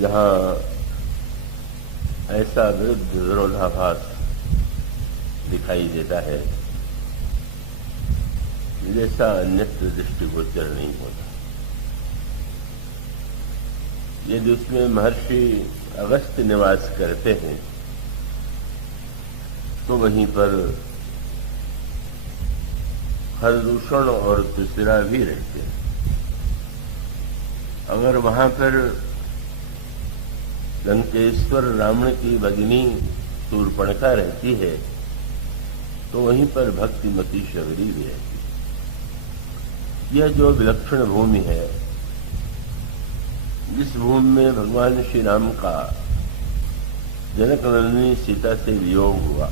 जहां ऐसा विरुद्ध विरोधाभास दिखाई देता है जैसा अन्यत्र दृष्टिगोचर नहीं होता। यदि उसमें महर्षि अगस्त्य निवास करते हैं तो वहीं पर खरदूषण और तुसरा भी रहते हैं। अगर वहां पर लंकेश्वर रावण की भगिनी शूर्पणखा रहती है तो वहीं पर भक्तिमती शबरी भी रहती है। यह जो विलक्षण भूमि है, जिस भूमि में भगवान श्री राम का जनकनंदिनी सीता से वियोग हुआ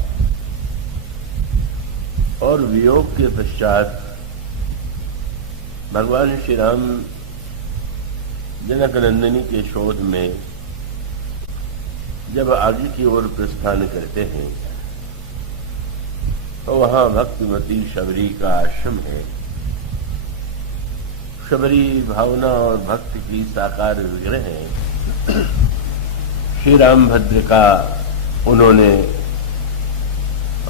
और वियोग के पश्चात भगवान श्री राम जनकनंदिनी के शोध में जब आगे की ओर प्रस्थान करते हैं तो वहां भक्तिमती शबरी का आश्रम है। शबरी भावना और भक्ति की साकार विग्रह है। श्री रामभद्र का उन्होंने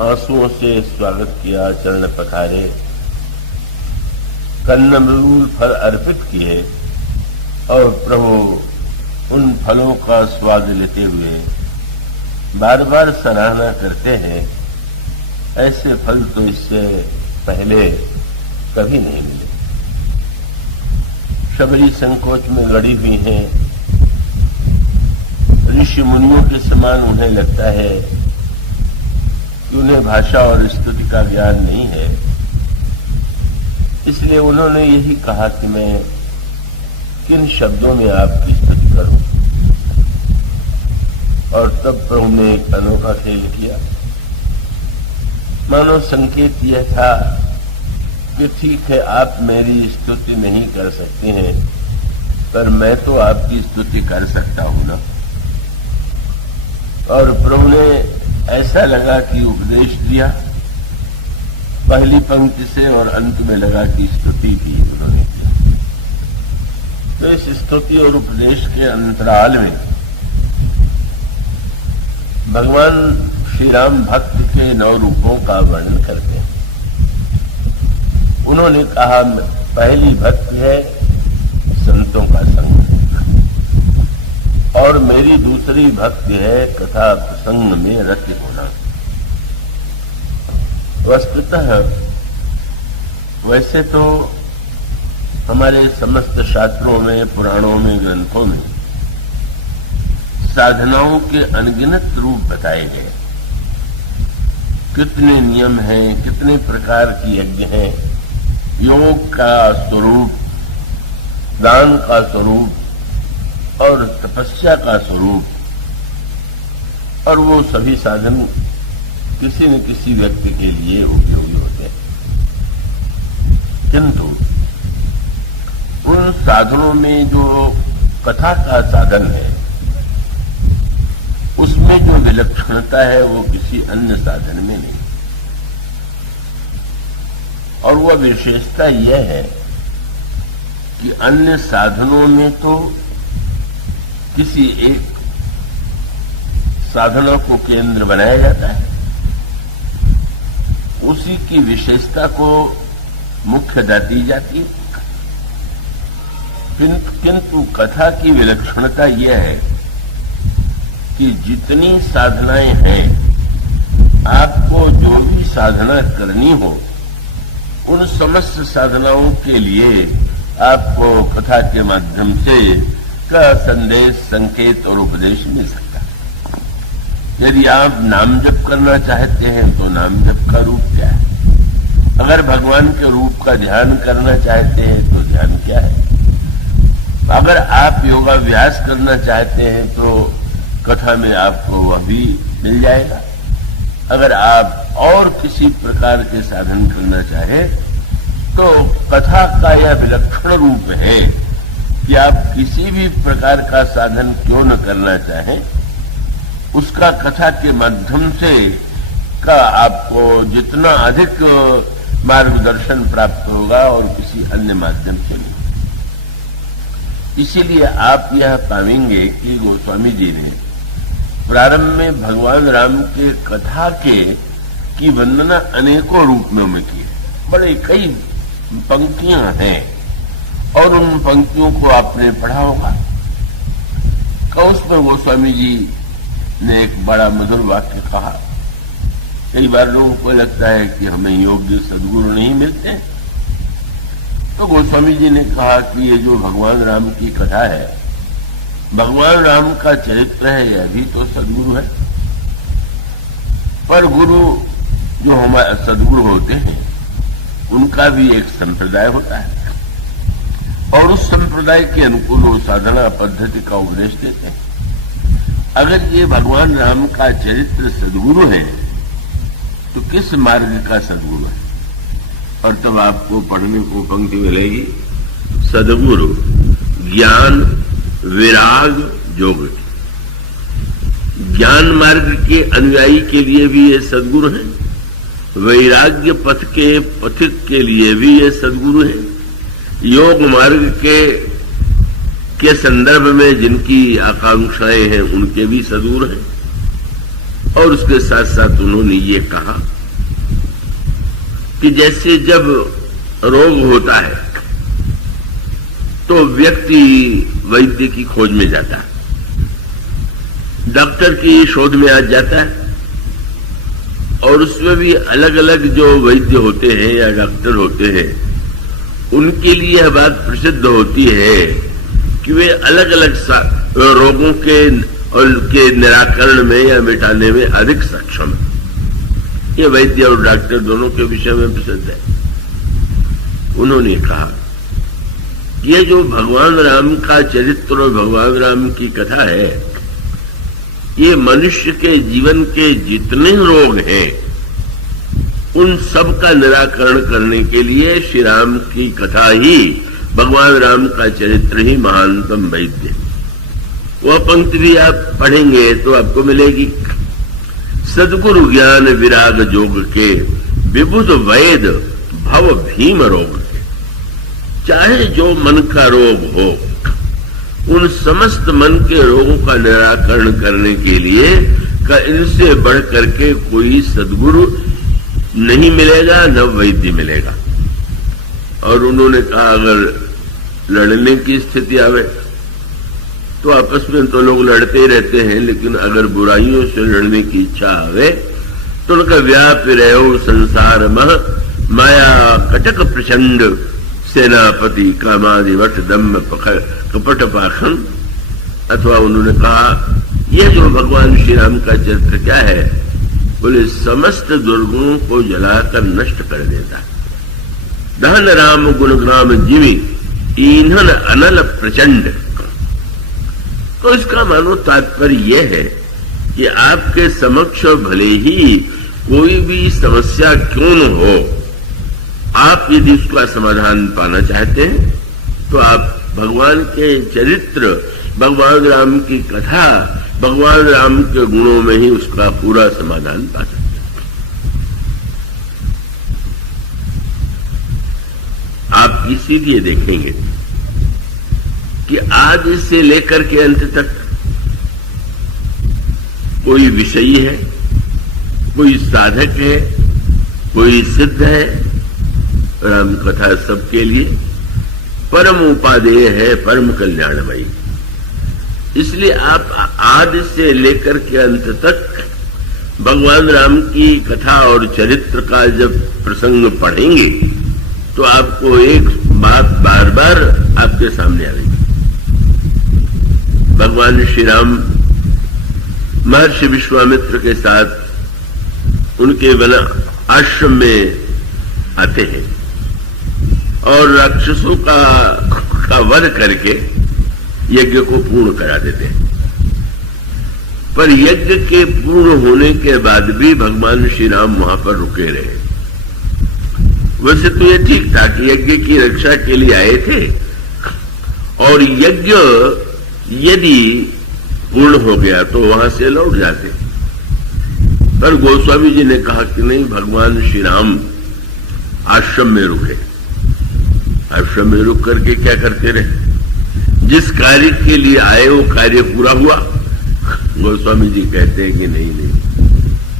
आंसुओं से स्वागत किया, चरण पखारे, कन्नमूल फल अर्पित किए और प्रभु उन फलों का स्वाद लेते हुए बार बार सराहना करते हैं। ऐसे फल तो इससे पहले कभी नहीं मिले। शबरी संकोच में गड़ी हुई हैं। ऋषि मुनियों के समान उन्हें लगता है कि उन्हें भाषा और स्तुति का ज्ञान नहीं है। इसलिए उन्होंने यही कहा कि मैं किन शब्दों में आपकी स्तुति करूं। और तब प्रभु ने एक अनोखा खेल किया। मानो संकेत यह था कि ठीक है, आप मेरी स्तुति नहीं कर सकते हैं, पर मैं तो आपकी स्तुति कर सकता हूं ना। और प्रभु ने ऐसा लगा कि उपदेश दिया पहली पंक्ति से और अंत में लगा कि स्तुति भी उन्होंने किया। तो इस स्तुति और उपदेश के अंतराल में भगवान श्री राम भक्त के 9 रूपों का वर्णन करते हैं। उन्होंने कहा पहली भक्ति है संतों का संग और मेरी दूसरी भक्ति है कथा प्रसंग में रति होना। वस्तुतः वैसे तो हमारे समस्त शास्त्रों में, पुराणों में, ग्रंथों में साधनाओं के अनगिनत रूप बताए गए। कितने नियम हैं, कितने प्रकार की यज्ञ हैं, योग का स्वरूप, दान का स्वरूप और तपस्या का स्वरूप, और वो सभी साधन किसी न किसी व्यक्ति के लिए उपयोगी होते हैं। किंतु उन साधनों में जो कथा का साधन है उसमें जो विलक्षणता है वो किसी अन्य साधन में नहीं। और वह विशेषता यह है कि अन्य साधनों में तो किसी एक साधना को केंद्र बनाया जाता है, उसी की विशेषता को मुख्यता दी जाती है। किंतु कथा की विलक्षणता यह है कि जितनी साधनाएं हैं, आपको जो भी साधना करनी हो उन समस्त साधनाओं के लिए आपको कथा के माध्यम से का संदेश, संकेत और उपदेश मिल सकता है। यदि आप नाम जप करना चाहते हैं तो नाम जप का रूप क्या है? अगर भगवान के रूप का ध्यान करना चाहते हैं तो ध्यान क्या है? अगर आप योगाभ्यास करना चाहते हैं तो कथा में आपको वह भी मिल जाएगा। अगर आप और किसी प्रकार के साधन करना चाहें तो कथा का यह विलक्षण रूप है कि आप किसी भी प्रकार का साधन क्यों न करना चाहें, उसका कथा के माध्यम से का आपको जितना अधिक मार्गदर्शन प्राप्त होगा और किसी अन्य माध्यम से नहीं। इसीलिए आप यह पाएंगे कि गोस्वामी जी ने प्रारंभ में भगवान राम के कथा की वंदना अनेकों रूप में की है। बड़े कई पंक्तियां हैं और उन पंक्तियों को आपने पढ़ा होगा। कौश में गोस्वामी जी ने एक बड़ा मधुर वाक्य कहा। कई बार लोगों को लगता है कि हमें योग्य सद्गुरु नहीं मिलते, तो गोस्वामी जी ने कहा कि ये जो भगवान राम की कथा है, भगवान राम का चरित्र है, यह भी तो सद्गुरु है। पर गुरु जो हमारे सद्गुरु होते हैं उनका भी एक संप्रदाय होता है और उस संप्रदाय के अनुकूल वो साधना पद्धति का उपदेश देते हैं। अगर ये भगवान राम का चरित्र सद्गुरु है तो किस मार्ग का सद्गुरु है? और तब आपको पढ़ने को पंक्ति मिलेगी, सद्गुरु ज्ञान विराग योग। ज्ञान मार्ग के अनुयायी के लिए भी ये सद्गुरु है, वैराग्य पथ के पथिक के लिए भी ये सद्गुरु है, योग मार्ग के संदर्भ में जिनकी आकांक्षाएं हैं उनके भी सद्गुरु हैं। और उसके साथ साथ उन्होंने ये कहा कि जैसे जब रोग होता है तो व्यक्ति वैद्य की खोज में जाता है, डॉक्टर की शोध में आ जाता है, और उसमें भी अलग अलग जो वैद्य होते हैं या डॉक्टर होते हैं उनके लिए यह बात प्रसिद्ध होती है कि वे अलग अलग रोगों के और के निराकरण में या मिटाने में अधिक सक्षम है। ये वैद्य और डॉक्टर दोनों के विषय में प्रसिद्ध है। उन्होंने कहा ये जो भगवान राम का चरित्र और भगवान राम की कथा है, ये मनुष्य के जीवन के जितने रोग हैं उन सब का निराकरण करने के लिए श्री राम की कथा ही, भगवान राम का चरित्र ही महानतम वैद्य। वह पंक्ति भी आप पढ़ेंगे तो आपको मिलेगी, सद्गुरु ज्ञान विराग जोग के विबुध वैद भव भीम रोग के। चाहे जो मन का रोग हो, उन समस्त मन के रोगों का निराकरण करने के लिए इनसे बढ़ करके कोई सद्गुरु नहीं मिलेगा, न वैद्य मिलेगा। और उन्होंने कहा अगर लड़ने की स्थिति आवे तो आपस में तो लोग लड़ते ही रहते हैं, लेकिन अगर बुराइयों से लड़ने की इच्छा आवे तो उनका व्याप रहो संसार मह माया कटक प्रचंड सेनापति कामादिवट दम्भ कपट पाखंड। अथवा उन्होंने कहा यह जो भगवान श्री राम का चरित्र क्या है, बोले समस्त दुर्गुणों को जलाकर नष्ट कर देता है। दहन राम गुणग्राम जीवी ईंधन अनल प्रचंड। तो इसका मानो तात्पर्य यह है कि आपके समक्ष भले ही कोई भी समस्या क्यों न हो, आप यदि उसका समाधान पाना चाहते हैं तो आप भगवान के चरित्र, भगवान राम की कथा, भगवान राम के गुणों में ही उसका पूरा समाधान पा सकते हैं। आप इसीलिए देखेंगे कि आज से लेकर के अंत तक कोई विषयी है, कोई साधक है, कोई सिद्ध है, राम कथा सबके लिए परम उपादेय है, परम कल्याणमयी। इसलिए आप आदि से लेकर के अंत तक भगवान राम की कथा और चरित्र का जब प्रसंग पढ़ेंगे तो आपको एक बात बार बार आपके सामने आएगी। भगवान श्री राम महर्षि विश्वामित्र के साथ उनके वन आश्रम में आते हैं और राक्षसों का वध करके यज्ञ को पूर्ण करा देते हैं। पर यज्ञ के पूर्ण होने के बाद भी भगवान श्री राम वहां पर रुके रहे। वैसे तो ये ठीक था कि यज्ञ की रक्षा के लिए आए थे और यज्ञ यदि पूर्ण हो गया तो वहां से लौट जाते। पर गोस्वामी जी ने कहा कि नहीं, भगवान श्री राम आश्रम में रुके। आश्रम में रुक करके क्या करते रहे? जिस कार्य के लिए आए वो कार्य पूरा हुआ? गोस्वामी जी कहते हैं कि नहीं।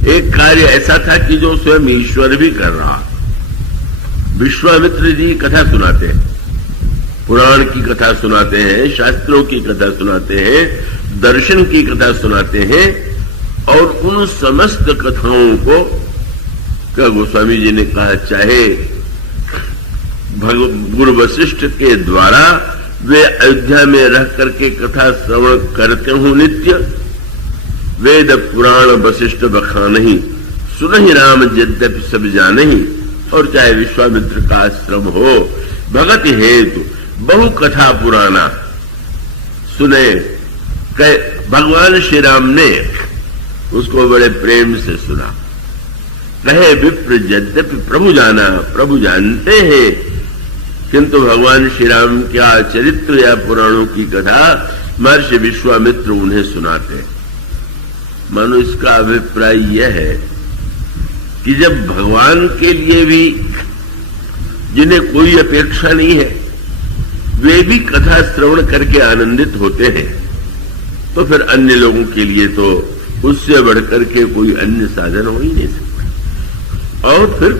एक कार्य ऐसा था कि जो स्वयं ईश्वर भी कर रहा। विश्वामित्र जी कथा सुनाते हैं, पुराण की कथा सुनाते हैं, शास्त्रों की कथा सुनाते हैं, दर्शन की कथा सुनाते हैं, और उन समस्त कथाओं को क्या गोस्वामी जी ने कहा, चाहे गुरु वशिष्ठ के द्वारा वे अयोध्या में रह करके कथा श्रवण करते हो नित्य, वेद पुराण वशिष्ठ बखानहि सुनहि राम यद्यपि सब जानहि, और चाहे विश्वामित्र का आश्रम हो, भगत हेतु बहु कथा पुराना सुने। भगवान श्री राम ने उसको बड़े प्रेम से सुना। कहे विप्र यद्यपि प्रभु जाना, प्रभु जानते हैं, किंतु भगवान श्री राम क्या चरित्र या पुराणों की कथा महर्षि विश्वामित्र उन्हें सुनाते। मानो इसका अभिप्राय यह है कि जब भगवान के लिए भी जिन्हें कोई अपेक्षा नहीं है, वे भी कथा श्रवण करके आनंदित होते हैं, तो फिर अन्य लोगों के लिए तो उससे बढ़कर के कोई अन्य साधन हो ही नहीं सकता। और फिर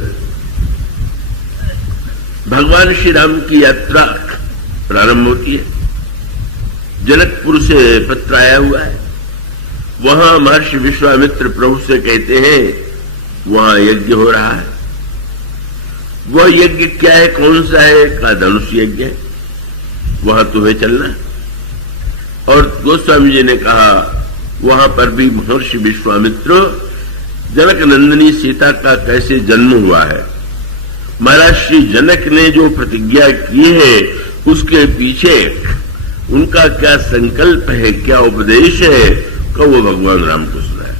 भगवान श्री राम की यात्रा प्रारंभ होती है। जनकपुर से पत्र आया हुआ है, वहां महर्षि विश्वामित्र प्रभु से कहते हैं वहां यज्ञ हो रहा है। वह यज्ञ क्या है, कौन सा है? का धनुष यज्ञ है, वहां तुम्हें चलना। और गोस्वामी जी ने कहा वहां पर भी महर्षि विश्वामित्र जनक नंदिनी सीता का कैसे जन्म हुआ है, महाराज श्री जनक ने जो प्रतिज्ञा की है उसके पीछे उनका क्या संकल्प है, क्या उपदेश है, का वो भगवान राम को सुनाया।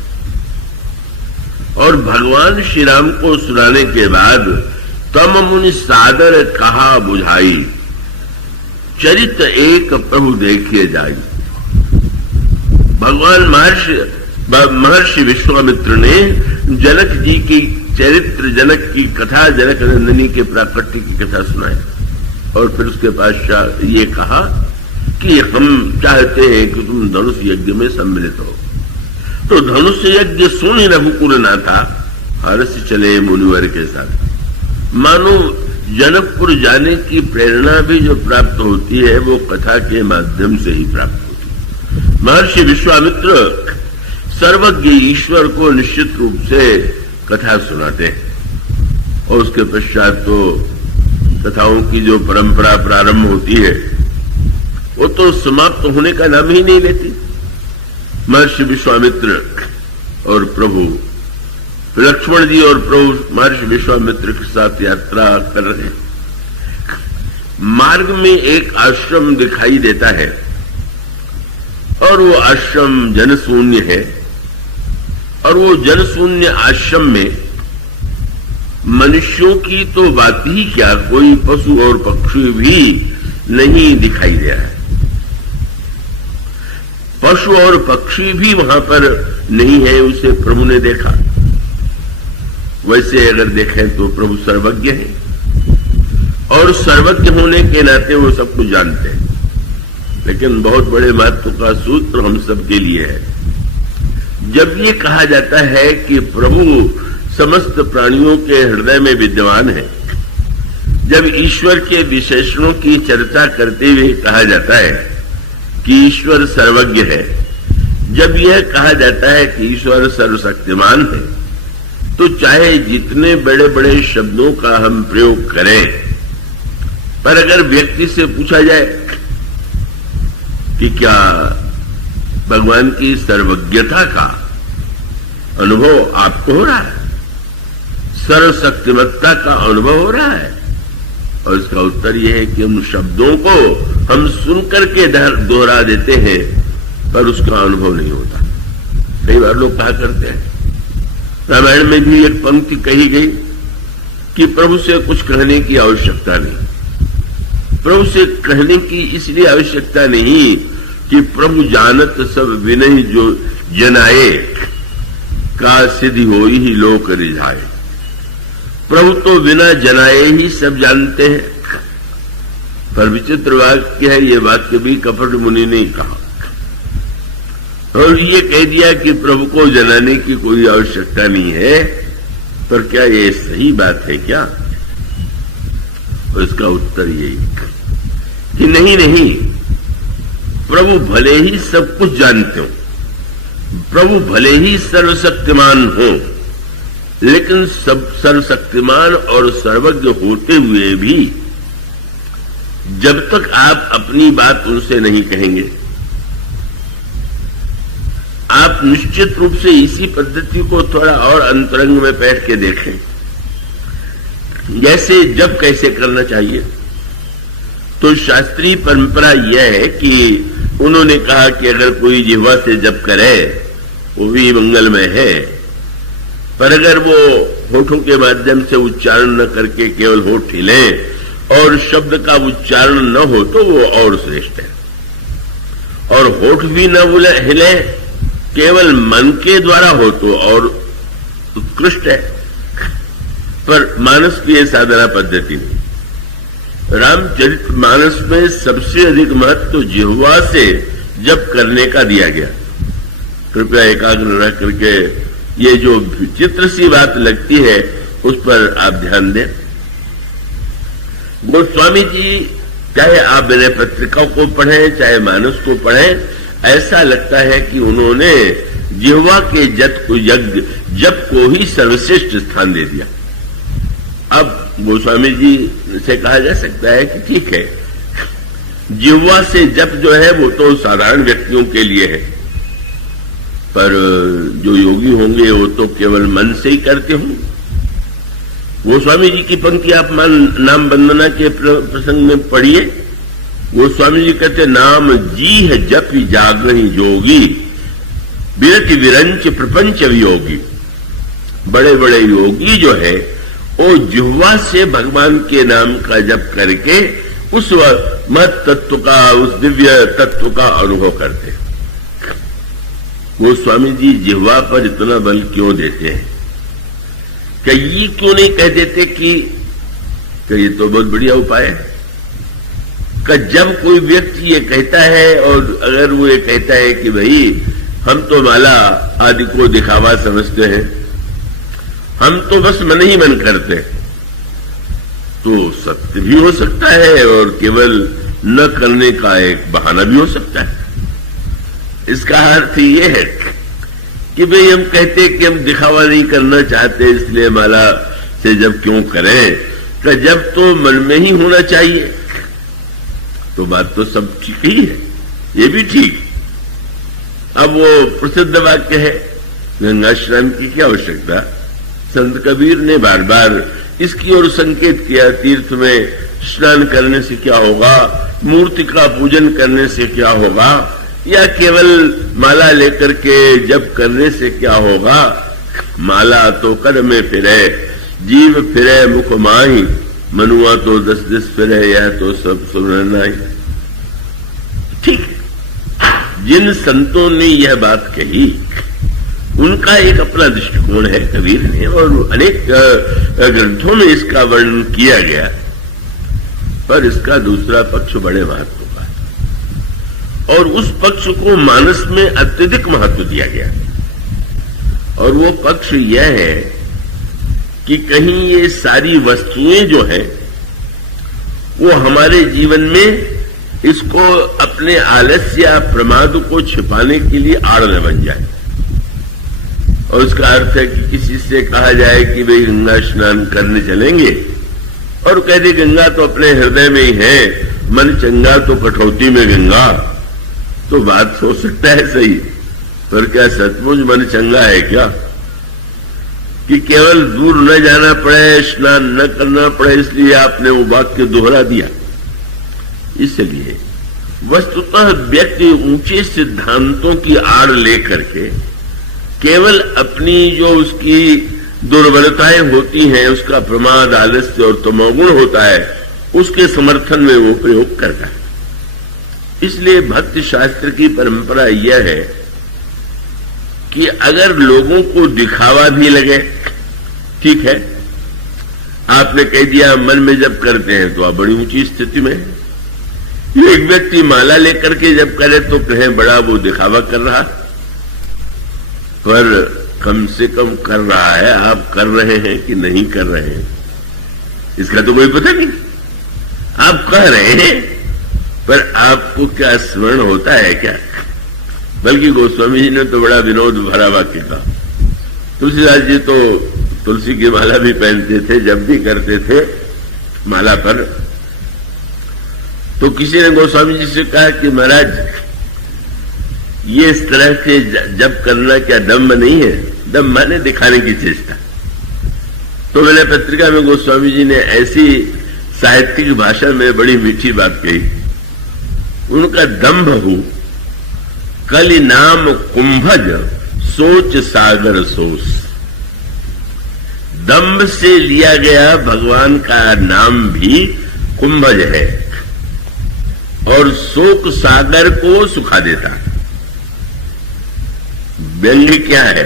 और भगवान श्री राम को सुनाने के बाद तम मुनि सादर कहा बुझाई, चरित एक प्रभु देखिए जाई। भगवान महर्षि विश्वामित्र ने जनक जी की चरित्र, जनक की कथा, जनक नंदिनी के प्राकट्य की कथा सुनाई, और फिर उसके पश्चात ये कहा कि हम चाहते हैं कि तुम धनुष यज्ञ में सम्मिलित हो। तो धनुष यज्ञ सुन रघुकुल ना था, हर्ष चले मुनिवर के साथ। मानो जनकपुर जाने की प्रेरणा भी जो प्राप्त होती है वो कथा के माध्यम से ही प्राप्त होती है। महर्षि विश्वामित्र सर्वज्ञ ईश्वर को निश्चित रूप से कथा सुनाते हैं, और उसके पश्चात तो कथाओं की जो परंपरा प्रारंभ होती है वो तो समाप्त होने का नाम ही नहीं लेती। महर्षि विश्वामित्र और प्रभु लक्ष्मण जी और प्रभु महर्षि विश्वामित्र के साथ यात्रा कर रहे हैं। मार्ग में एक आश्रम दिखाई देता है, और वो आश्रम जनशून्य है, और वो जनशून्य आश्रम में मनुष्यों की तो बात ही क्या, कोई पशु और पक्षी भी नहीं दिखाई दे रहा है। पशु और पक्षी भी वहां पर नहीं है, उसे प्रभु ने देखा। वैसे अगर देखें तो प्रभु सर्वज्ञ है, और सर्वज्ञ होने के नाते वो सब कुछ जानते हैं। लेकिन बहुत बड़े महत्व का सूत्र हम सबके लिए है। जब ये कहा जाता है कि प्रभु समस्त प्राणियों के हृदय में विद्यमान है, जब ईश्वर के विशेषणों की चर्चा करते हुए कहा जाता है कि ईश्वर सर्वज्ञ है, जब यह कहा जाता है कि ईश्वर सर्वशक्तिमान है, तो चाहे जितने बड़े बड़े शब्दों का हम प्रयोग करें, पर अगर व्यक्ति से पूछा जाए कि क्या भगवान की सर्वज्ञता का अनुभव आपको हो रहा है, सर्वशक्तिमत्ता का अनुभव हो रहा है? और इसका उत्तर यह है कि उन शब्दों को हम सुनकर के दोहरा देते हैं, पर उसका अनुभव नहीं होता। कई बार लोग कहा करते हैं, रामायण में भी एक पंक्ति कही गई कि प्रभु से कुछ कहने की आवश्यकता नहीं। प्रभु से कहने की इसलिए आवश्यकता नहीं कि प्रभु जानत सब विनय जो जनाए, का सिद्धि हो ही लोक रिझाए। प्रभु तो बिना जनाए ही सब जानते हैं, पर विचित्र वाक्य है, ये वाक्य भी कपट मुनि ने कहा और ये कह दिया कि प्रभु को जलाने की कोई आवश्यकता नहीं है। पर क्या ये सही बात है क्या? और इसका उत्तर यही कि नहीं नहीं, प्रभु भले ही सब कुछ जानते हो, प्रभु भले ही सर्वशक्तिमान हो, लेकिन सब सर्वशक्तिमान और सर्वज्ञ होते हुए भी जब तक आप अपनी बात उनसे नहीं कहेंगे, आप निश्चित रूप से इसी पद्धति को थोड़ा और अंतरंग में बैठ के देखें। जैसे जब कैसे करना चाहिए, तो शास्त्रीय परंपरा यह है कि उन्होंने कहा कि अगर कोई जिह्वा से जप करे वो भी मंगलमय है, पर अगर वो होठों के माध्यम से उच्चारण न करके केवल होठ हिले और शब्द का उच्चारण न हो तो वो और श्रेष्ठ है। और होठ भी न हिले, केवल मन के द्वारा हो तो और उत्कृष्ट है। पर मानस की यह साधना पद्धति नहीं। रामचरितमानस में सबसे अधिक महत्व तो जिह्वा से जप करने का दिया गया। कृपया एकाग्र रह करके ये जो विचित्र सी बात लगती है उस पर आप ध्यान दें। गोस्वामी जी चाहे आप मेरे पत्रिकाओं को पढ़ें चाहे मानस को पढ़ें, ऐसा लगता है कि उन्होंने जिह्वा के जप को ही सर्वश्रेष्ठ स्थान दे दिया। अब गोस्वामी जी से कहा जा सकता है कि ठीक है, जिह्वा से जप जो है वो तो साधारण व्यक्तियों के लिए है, पर जो योगी होंगे वो तो केवल मन से ही करते होंगे। गोस्वामी जी की पंक्ति आप नाम वंदना के प्रसंग में पढ़िए। गोस्वामी जी कहते नाम जी है जप जागरणी जोगी, विरति विरंच प्रपंच वियोगी। बड़े बड़े योगी जो है वो जिह्वा से भगवान के नाम का जप करके उस मत तत्व का, उस दिव्य तत्व का अनुभव करते। गोस्वामी जी जिह्वा पर इतना बल क्यों देते हैं? क्या ये क्यों नहीं कह देते कि ये तो बहुत बढ़िया उपाय है? कि जब कोई व्यक्ति ये कहता है और अगर वो ये कहता है कि भाई हम तो माला आदि को दिखावा समझते हैं, हम तो बस मन ही मन करते हैं, तो सत्य भी हो सकता है और केवल न करने का एक बहाना भी हो सकता है। इसका अर्थ ये है कि भाई हम कहते कि हम दिखावा नहीं करना चाहते, इसलिए माला से जब क्यों करें, कि जब तो मन में ही होना चाहिए। तो बात तो सब ठीक ही है, ये भी ठीक। अब वो प्रसिद्ध वाक्य है, गंगा स्नान की क्या आवश्यकता? संत कबीर ने बार बार इसकी ओर संकेत किया, तीर्थ में स्नान करने से क्या होगा, मूर्ति का पूजन करने से क्या होगा, या केवल माला लेकर के जप करने से क्या होगा। माला तो कर में फिरे, जीव फिरे मुख माही, मनुआ तो 10 दिस फिरे, यह तो सब सुनना ही। ठीक है, जिन संतों ने यह बात कही उनका एक अपना दृष्टिकोण है कबीर ने, और अनेक ग्रंथों में इसका वर्णन किया गया। पर इसका दूसरा पक्ष बड़े महत्व का है और उस पक्ष को मानस में अत्यधिक महत्व दिया गया। और वो पक्ष यह है कि कहीं ये सारी वस्तुएं जो है वो हमारे जीवन में इसको अपने आलस्य या प्रमाद को छिपाने के लिए आड़ न बन जाए। और उसका अर्थ है कि किसी से कहा जाए कि भाई गंगा स्नान करने चलेंगे, और कह दे गंगा तो अपने हृदय में ही है, मन चंगा तो कठौती में गंगा। तो बात हो सकता है सही, पर क्या सचमुच मन चंगा है क्या? कि केवल दूर न जाना पड़े, स्नान न करना पड़े, इसलिए आपने वो वाक्य दोहरा दिया। इसलिए वस्तुतः व्यक्ति ऊंचे सिद्धांतों की आड़ लेकर के केवल अपनी जो उसकी दुर्बलताएं होती हैं, उसका प्रमाद, आलस्य और तमोगुण होता है, उसके समर्थन में वो प्रयोग करता है। इसलिए भक्ति शास्त्र की परंपरा यह है कि अगर लोगों को दिखावा भी लगे, ठीक है, आपने कह दिया मन में जब करते हैं तो आप बड़ी ऊंची स्थिति में, एक व्यक्ति माला लेकर के जब करे तो कहें बड़ा वो दिखावा कर रहा, पर कम से कम कर रहा है। आप कर रहे हैं कि नहीं कर रहे हैं इसका तो कोई पता नहीं। आप कह रहे हैं पर आपको क्या स्मरण होता है क्या? बल्कि गोस्वामी जी ने तो बड़ा विनोद भरा वाक्य कहा। तुलसीदास जी तो तुलसी की माला भी पहनते थे, जब भी करते थे माला पर। तो किसी ने गोस्वामी जी से कहा कि महाराज ये इस तरह के जब करना क्या दम्भ नहीं है? दम्भ माने दिखाने की चेष्टा। तो मैंने पत्रिका में गोस्वामी जी ने ऐसी साहित्यिक भाषा में बड़ी मीठी बात कही। उनका दम्भ हो कलि नाम कुंभज सोच सागर सोच। दम्भ से लिया गया भगवान का नाम भी कुंभज है और शोक सागर को सुखा देता। व्यंग्य क्या है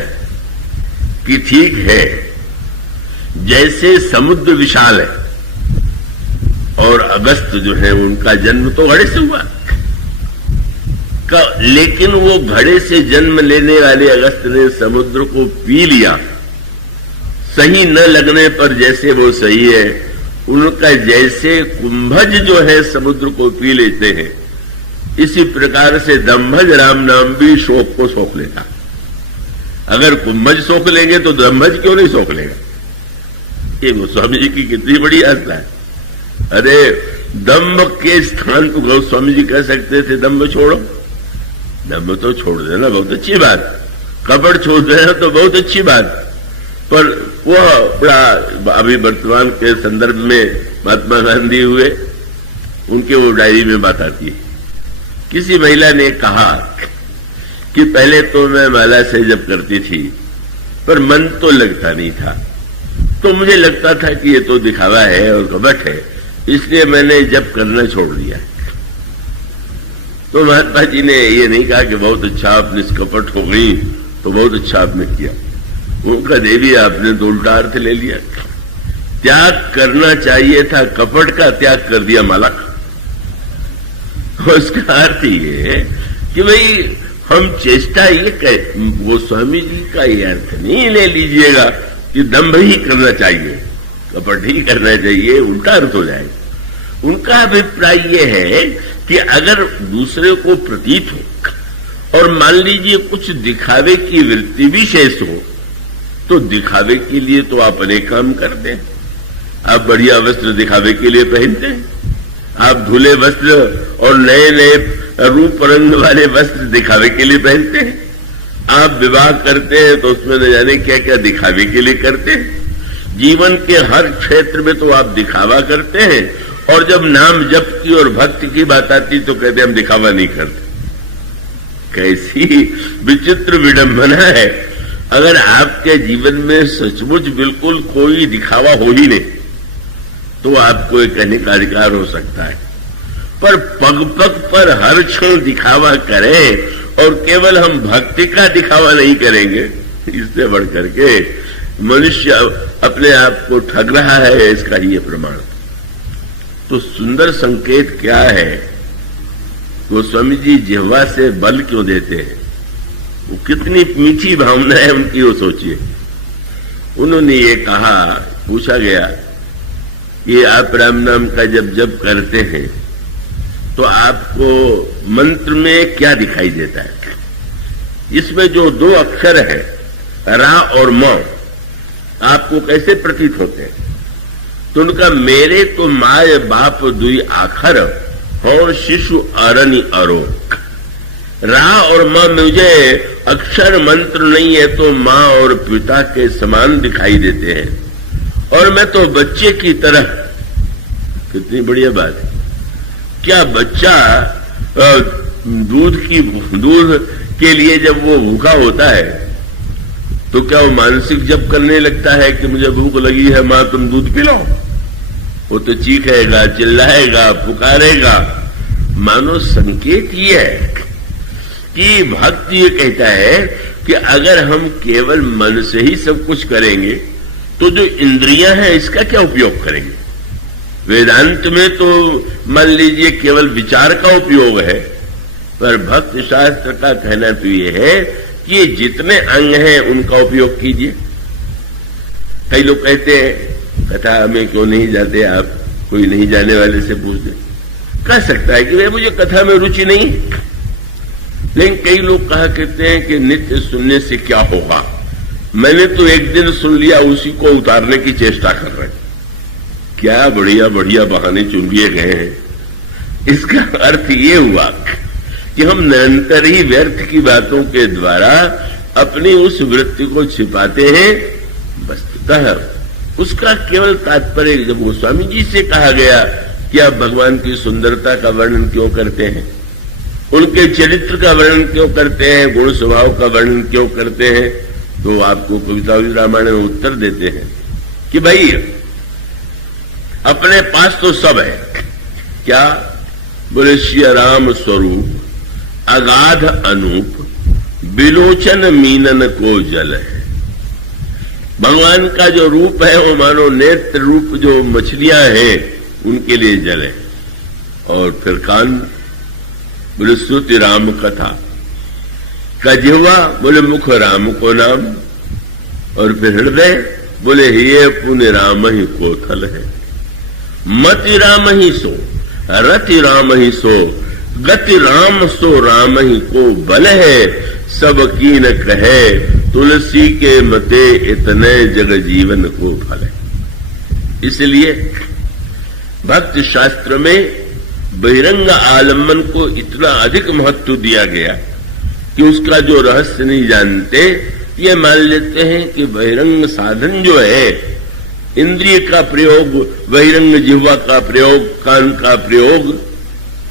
कि ठीक है, जैसे समुद्र विशाल है और अगस्त जो है उनका जन्म तो घड़े से हुआ, लेकिन वो घड़े से जन्म लेने वाले अगस्त ने समुद्र को पी लिया। सही न लगने पर जैसे वो सही है, उनका जैसे कुंभज जो है समुद्र को पी लेते हैं, इसी प्रकार से दम्भज राम नाम भी शोक को सोख लेता। अगर कुंभज सोख लेंगे तो दम्भज क्यों नहीं सोख लेगा? ये गोस्वामी जी की कितनी बड़ी आस्था है। अरे दम्भ के स्थान पर गोस्वामी जी कह सकते थे दम्भ छोड़ो, दम्भ तो छोड़ देना बहुत अच्छी बात, कपड़ छोड़ देना तो बहुत अच्छी बात, पर वह बड़ा अभी वर्तमान के संदर्भ में महात्मा गांधी हुए, उनके वो डायरी में बात आती है। किसी महिला ने कहा कि पहले तो मैं माला से जप करती थी पर मन तो लगता नहीं था, तो मुझे लगता था कि ये तो दिखावा है और कपट है, इसलिए मैंने जप करना छोड़ दिया। तो महात्मा जी ने ये नहीं कहा कि बहुत अच्छा आपने कपट हो गई तो बहुत अच्छा आपने किया। उनका देवी आपने तो उल्टा अर्थ ले लिया। त्याग करना चाहिए था कपट का, त्याग कर दिया माला का। उसका अर्थ ये है कि भाई हम चेष्टा ये गोस्वामी जी का ये अर्थ नहीं ले लीजिएगा कि दम्भ ही करना चाहिए, कपट ही करना चाहिए, उल्टा अर्थ हो जाएगा। उनका अभिप्राय ये है कि अगर दूसरे को प्रतीत हो और मान लीजिए कुछ दिखावे की वृत्ति भी शेष हो, तो दिखावे के लिए तो आप अनेक काम करते हैं। आप बढ़िया वस्त्र दिखावे के लिए पहनते हैं, आप धुले वस्त्र और नए नए रूप रंग वाले वस्त्र दिखावे के लिए पहनते हैं। आप विवाह करते हैं तो उसमें न जाने क्या क्या दिखावे के लिए करते हैं। जीवन के हर क्षेत्र में तो आप दिखावा करते हैं, और जब नाम जप की और भक्ति की बात आती तो कहते हम दिखावा नहीं करते। कैसी विचित्र विडंबना है। अगर आपके जीवन में सचमुच बिल्कुल कोई दिखावा हो ही नहीं तो आपको एक कहने का अधिकार हो सकता है, पर पग पग पर हर क्षण दिखावा करें और केवल हम भक्ति का दिखावा नहीं करेंगे, इससे बढ़ करके मनुष्य अपने आप को ठग रहा है, इसका ये प्रमाण। तो सुंदर संकेत क्या है? गोस्वामी जी जिह्वा से बल क्यों देते हैं? वो कितनी मीठी भावना है उनकी, वो सोचिए। उन्होंने ये कहा, पूछा गया कि आप राम नाम का जब करते हैं तो आपको मंत्र में क्या दिखाई देता है? इसमें जो दो अक्षर है रा और म, आपको कैसे प्रतीत होते हैं? तो उनका मेरे तो माय बाप दुई आखर और शिशु अरनि अरोक। रा और मां मुझे अक्षर मंत्र नहीं है तो मां और पिता के समान दिखाई देते हैं, और मैं तो बच्चे की तरह। कितनी बढ़िया बात है। क्या बच्चा दूध के लिए जब वो भूखा होता है तो क्या वो मानसिक जप करने लगता है कि मुझे भूख लगी है मां तुम दूध पिलाओ? वो तो चीखेगा, चिल्लाएगा, पुकारेगा। मानो संकेत ये है कि भक्त ये कहता है कि अगर हम केवल मन से ही सब कुछ करेंगे तो जो इंद्रियां हैं इसका क्या उपयोग करेंगे? वेदांत में तो मान लीजिए केवल विचार का उपयोग है, पर भक्त शास्त्र का कहना तो ये है कि ये जितने अंग हैं उनका उपयोग कीजिए। कई लोग कहते हैं कथा में क्यों नहीं जाते आप, कोई नहीं जाने वाले से पूछ दे। कह सकता है कि भाई मुझे कथा में रुचि नहीं, लेकिन कई लोग कहा करते हैं कि नित्य सुनने से क्या होगा, मैंने तो एक दिन सुन लिया, उसी को उतारने की चेष्टा कर रहे हैं। क्या बढ़िया बढ़िया बहाने चुन लिए गए हैं। इसका अर्थ ये हुआ कि हम निरंतर ही व्यर्थ की बातों के द्वारा अपनी उस वृत्ति को छिपाते हैं। वस्तुतः उसका केवल तात्पर्य, जब गोस्वामी जी से कहा गया कि आप भगवान की सुंदरता का वर्णन क्यों करते हैं, उनके चरित्र का वर्णन क्यों करते हैं, गुण स्वभाव का वर्णन क्यों करते हैं, तो आपको कवितावली रामायण में उत्तर देते हैं कि भाई अपने पास तो सब है। क्या बोले? श्री राम स्वरूप अगाध अनूप बिलोचन मीनन को जल है। भगवान का जो रूप है वो मानो नेत्र रूप जो मछलियां हैं उनके लिए जल है। और फिर कान बोले स्तुति राम कथा, कजिह्वा बोले मुख राम को नाम, और फिर हृदय बोले ये पुण्य राम ही कोथल है। मति राम ही सो, रति राम ही सो, गति राम सो राम ही को बल है। सब कीन कहे तुलसी के मते इतने जग जीवन को फल है। इसलिए भक्त शास्त्र में बहिरंग आलम्बन को इतना अधिक महत्व दिया गया कि उसका जो रहस्य नहीं जानते ये मान लेते हैं कि बहिरंग साधन जो है, इंद्रिय का प्रयोग, बहिरंग जिह्वा का प्रयोग, कान का प्रयोग,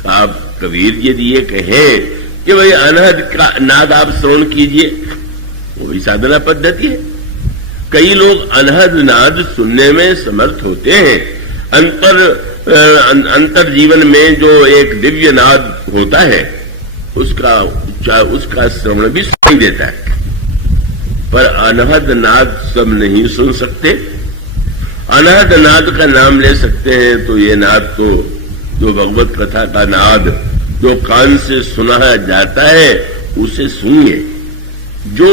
आप कबीर यदि ये कहें कि भाई अनहद का नाद आप श्रवण कीजिए, वही साधना पद्धति है। कई लोग अनहद नाद सुनने में समर्थ होते हैं। अंतर जीवन में जो एक दिव्य नाद होता है उसका श्रवण भी सुनाई देता है, पर अनहद नाद सब नहीं सुन सकते। अनहद नाद का नाम ले सकते हैं तो ये नाद तो जो भगवत कथा का नाद जो कान से सुना जाता है उसे सुनिए। जो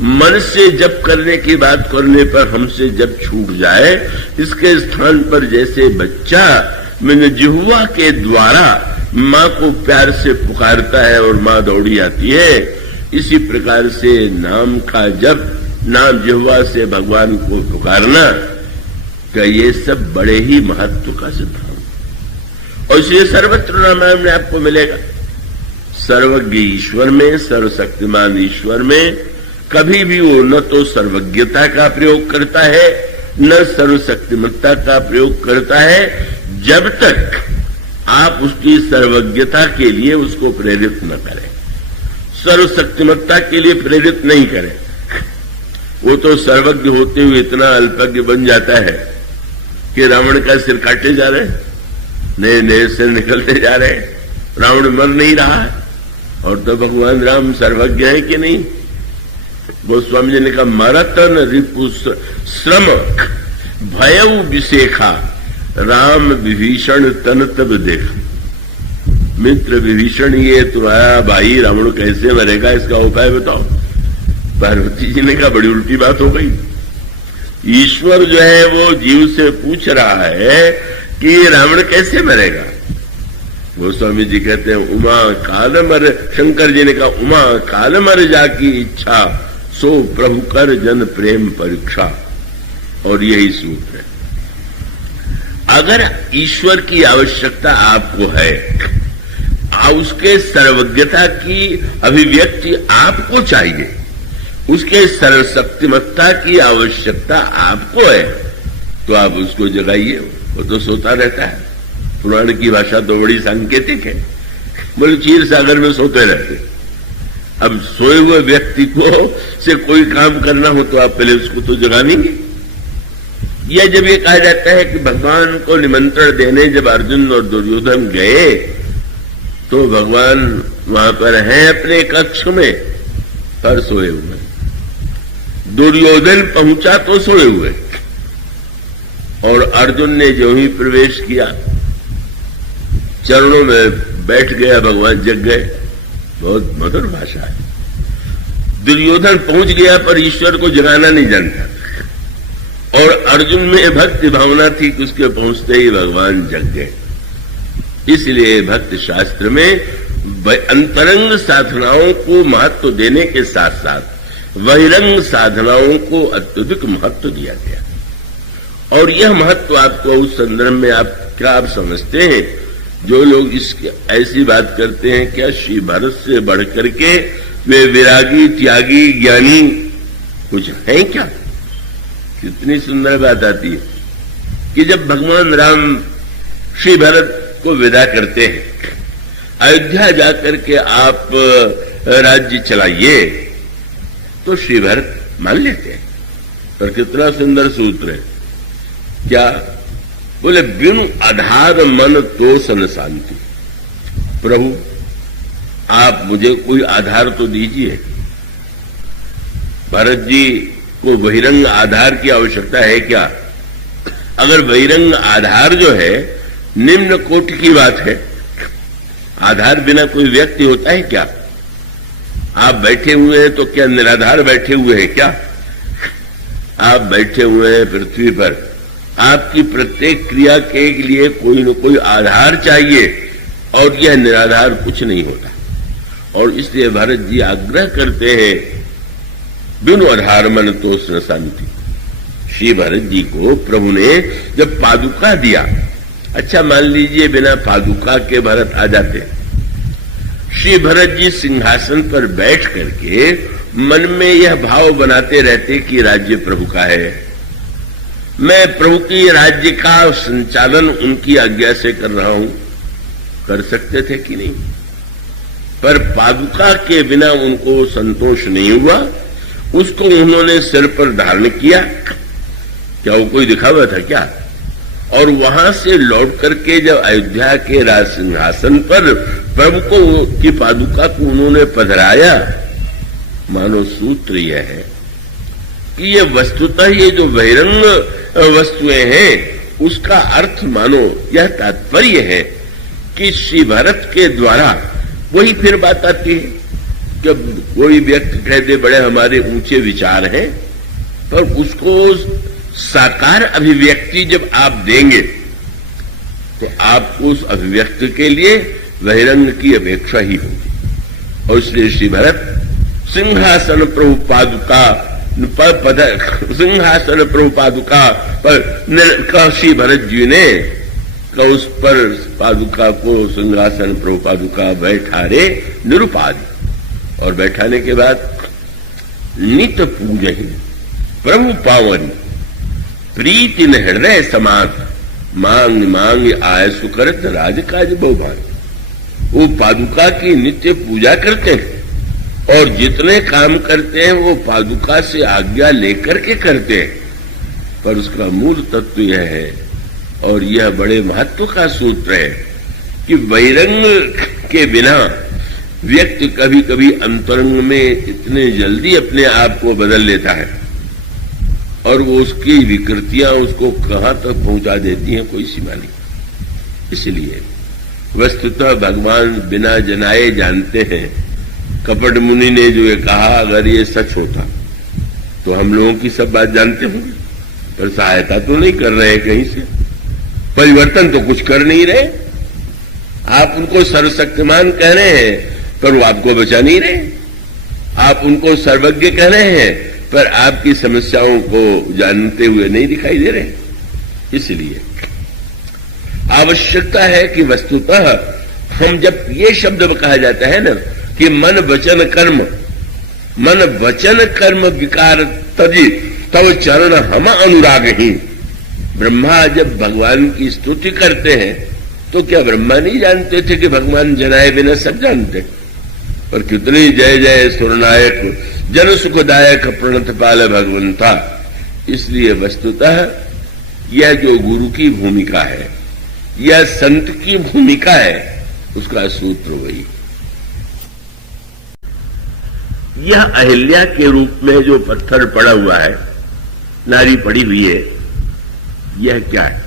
मन से जप करने की बात करने पर हमसे जप छूट जाए, इसके स्थान पर जैसे बच्चा मैंने जिह्वा के द्वारा माँ को प्यार से पुकारता है और माँ दौड़ी आती है, इसी प्रकार से नाम का जप, नाम जिह्वा से भगवान को पुकारना का ये सब बड़े ही महत्व का सिद्धांत। और इसलिए सर्वत्र रामायण में आपको मिलेगा। सर्वज्ञ ईश्वर में, सर्वशक्तिमान ईश्वर में कभी भी वो न तो सर्वज्ञता का प्रयोग करता है न सर्वशक्तिमत्ता का प्रयोग करता है, जब तक आप उसकी सर्वज्ञता के लिए उसको प्रेरित न करें, सर्वशक्तिमत्ता के लिए प्रेरित नहीं करें। वो तो सर्वज्ञ होते हुए इतना अल्पज्ञ बन जाता है कि रावण का सिर काटे जा रहे हैं, नए नए सिर निकलते जा रहे हैं, रावण मर नहीं रहा है। और तो भगवान राम सर्वज्ञ है कि नहीं? गोस्वामी जी ने कहा मरतन रिपु श्रम भयउ विशेखा राम विभीषण तन तब देख। मित्र विभीषण ये तुम्हारा भाई रावण कैसे मरेगा, इसका उपाय बताओ। पार्वती जी ने कहा बड़ी उल्टी बात हो गई। ईश्वर जो है वो जीव से पूछ रहा है कि रावण कैसे मरेगा। गोस्वामी जी कहते हैं उमा काल मर, शंकर जी ने कहा उमा काल मर जाकी इच्छा सो प्रभु कर जन प्रेम परीक्षा। और यही सूत्र है। अगर ईश्वर की आवश्यकता आपको है, उसके सर्वज्ञता की अभिव्यक्ति आपको चाहिए, उसके सर्वशक्तिमत्ता की आवश्यकता आपको है, तो आप उसको जगाइए। वो तो सोता रहता है। पुराण की भाषा तो बड़ी सांकेतिक है, बोले क्षीर सागर में सोते रहते। अब सोए हुए व्यक्ति को से कोई काम करना हो तो आप पहले उसको तो जगाएंगे। यह जब ये कहा जाता है कि भगवान को निमंत्रण देने जब अर्जुन और दुर्योधन गए तो भगवान वहां पर हैं अपने कक्ष में, पर सोए हुए। दुर्योधन पहुंचा तो सोए हुए। और अर्जुन ने जो ही प्रवेश किया, चरणों में बैठ गया, भगवान जग गए। बहुत मधुर भाषा है। दुर्योधन पहुंच गया पर ईश्वर को जगाना नहीं जानता, और अर्जुन में भक्ति भावना थी कि उसके पहुंचते ही भगवान जग गए। इसलिए भक्त शास्त्र में अंतरंग साधनाओं को महत्व देने के साथ साथ बहिरंग साधनाओं को अत्यधिक महत्व दिया गया। और यह महत्व आपको उस संदर्भ में आप समझते हैं? जो लोग इसकी ऐसी बात करते हैं, क्या श्री भरत से बढ़ करके वे विरागी, त्यागी, ज्ञानी कुछ हैं क्या? कितनी सुंदर बात आती है कि जब भगवान राम श्री भरत को विदा करते हैं, अयोध्या जाकर के आप राज्य चलाइए, तो श्री भरत मान लेते हैं। पर कितना सुंदर सूत्र है। क्या बोले? बिनु आधार मन तो सन शांति। प्रभु आप मुझे कोई आधार तो दीजिए। भरत जी को बहिरंग आधार की आवश्यकता है क्या? अगर बहिरंग आधार जो है निम्न कोटि की बात है, आधार बिना कोई व्यक्ति होता है क्या? आप बैठे हुए हैं तो क्या निराधार बैठे हुए हैं क्या? आप बैठे हुए हैं पृथ्वी पर, आपकी प्रत्येक क्रिया के लिए कोई न कोई आधार चाहिए, और यह निराधार कुछ नहीं होता। और इसलिए भरत जी आग्रह करते हैं, बिनु आधार मन तो सन शांति। श्री भरत जी को प्रभु ने जब पादुका दिया, अच्छा मान लीजिए बिना पादुका के भरत आ जाते, श्री भरत जी सिंहासन पर बैठ करके मन में यह भाव बनाते रहते कि राज्य प्रभु का है, मैं प्रभु की राज्य का संचालन उनकी आज्ञा से कर रहा हूं। कर सकते थे कि नहीं? पर पादुका के बिना उनको संतोष नहीं हुआ, उसको उन्होंने सिर पर धारण किया। क्या वो कोई दिखावा था क्या? और वहां से लौट करके जब अयोध्या के राज सिंहासन पर प्रभु को की पादुका को उन्होंने पधराया, मानो सूत्र यह है कि ये वस्तुतः ये जो बहिरंग वस्तुएं हैं, उसका अर्थ मानो यह तात्पर्य है कि श्री भरत के द्वारा वही फिर बात आती है कि कोई व्यक्ति कह दे बड़े हमारे ऊंचे विचार हैं, पर उसको साकार अभिव्यक्ति जब आप देंगे तो आपको उस अभिव्यक्ति के लिए बहिरंग की अपेक्षा ही होगी। और इसलिए श्री भरत सिंहासन प्रभु पादुका सिंहासन प्रभु पादुका पर श्री भरत जी ने उस पर पादुका को सिंहासन प्रभु पादुका बैठारे निरुपाधि, और बैठाने के बाद नित पूजहि प्रभु पावन प्रीति न हृदय समान मांग मांग आय सुकरत राजकाज बहुभान। वो पादुका की नित्य पूजा करते हैं और जितने काम करते हैं वो पादुका से आज्ञा लेकर के करते हैं, पर उसका मूल तत्व यह है, और यह बड़े महत्व का सूत्र है कि बहिरंग के बिना व्यक्ति कभी कभी अंतरंग में इतने जल्दी अपने आप को बदल लेता है, और वो उसकी विकृतियां उसको कहां तक पहुंचा देती हैं कोई सीमा नहीं। इसलिए वस्तुतः भगवान बिना जनाए जानते हैं। कपट मुनि ने जो ये कहा, अगर ये सच होता तो हम लोगों की सब बात जानते होंगे, पर सहायता तो नहीं कर रहे, कहीं से परिवर्तन तो कुछ कर नहीं रहे। आप उनको सर्वशक्तिमान कह रहे हैं पर वो आपको बचा नहीं रहे, आप उनको सर्वज्ञ कह रहे हैं पर आपकी समस्याओं को जानते हुए नहीं दिखाई दे रहे। इसलिए आवश्यकता है कि वस्तुतः हम जब ये शब्द कहा जाता है ना कि मन वचन कर्म विकार तजी तव चरण हम अनुराग ही। ब्रह्मा जब भगवान की स्तुति करते हैं तो क्या ब्रह्मा नहीं जानते थे कि भगवान जनाए बिना सब जानते? पर कितनी जय जय सुरनायक जन सुखदायक प्रणत पाल भगवंता। इसलिए वस्तुतः यह जो गुरु की भूमिका है, यह संत की भूमिका है, उसका सूत्र वही। यह अहिल्या के रूप में जो पत्थर पड़ा हुआ है, नारी पड़ी हुई है, यह क्या है?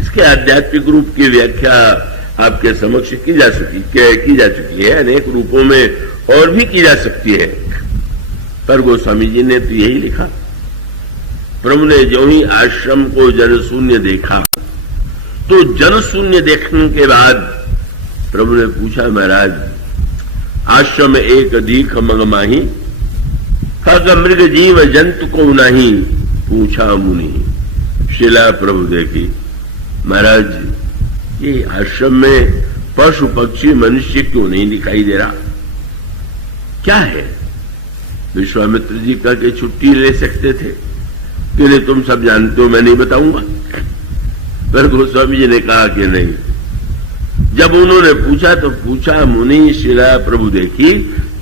इसके आध्यात्मिक रूप की व्याख्या आपके समक्ष की जा चुकी है, अनेक रूपों में और भी की जा सकती है, पर गोस्वामी जी ने तो यही लिखा। प्रभु ने जो ही आश्रम को जनशून्य देखा, तो जनशून्य देखने के बाद प्रभु ने पूछा, महाराज आश्रम एक दीख मगमाही, खग मृग जीव जंतु को नहीं, पूछा मुनि। शिला प्रभु देखी, महाराज ये आश्रम में पशु पक्षी मनुष्य क्यों नहीं दिखाई दे रहा? क्या है? विश्वामित्र जी कह के छुट्टी ले सकते थे कि नहीं, तुम सब जानते हो, मैं नहीं बताऊंगा। पर गोस्वामी जी ने कहा कि नहीं। जब उन्होंने पूछा तो पूछा, मुनि शिला प्रभु देखी,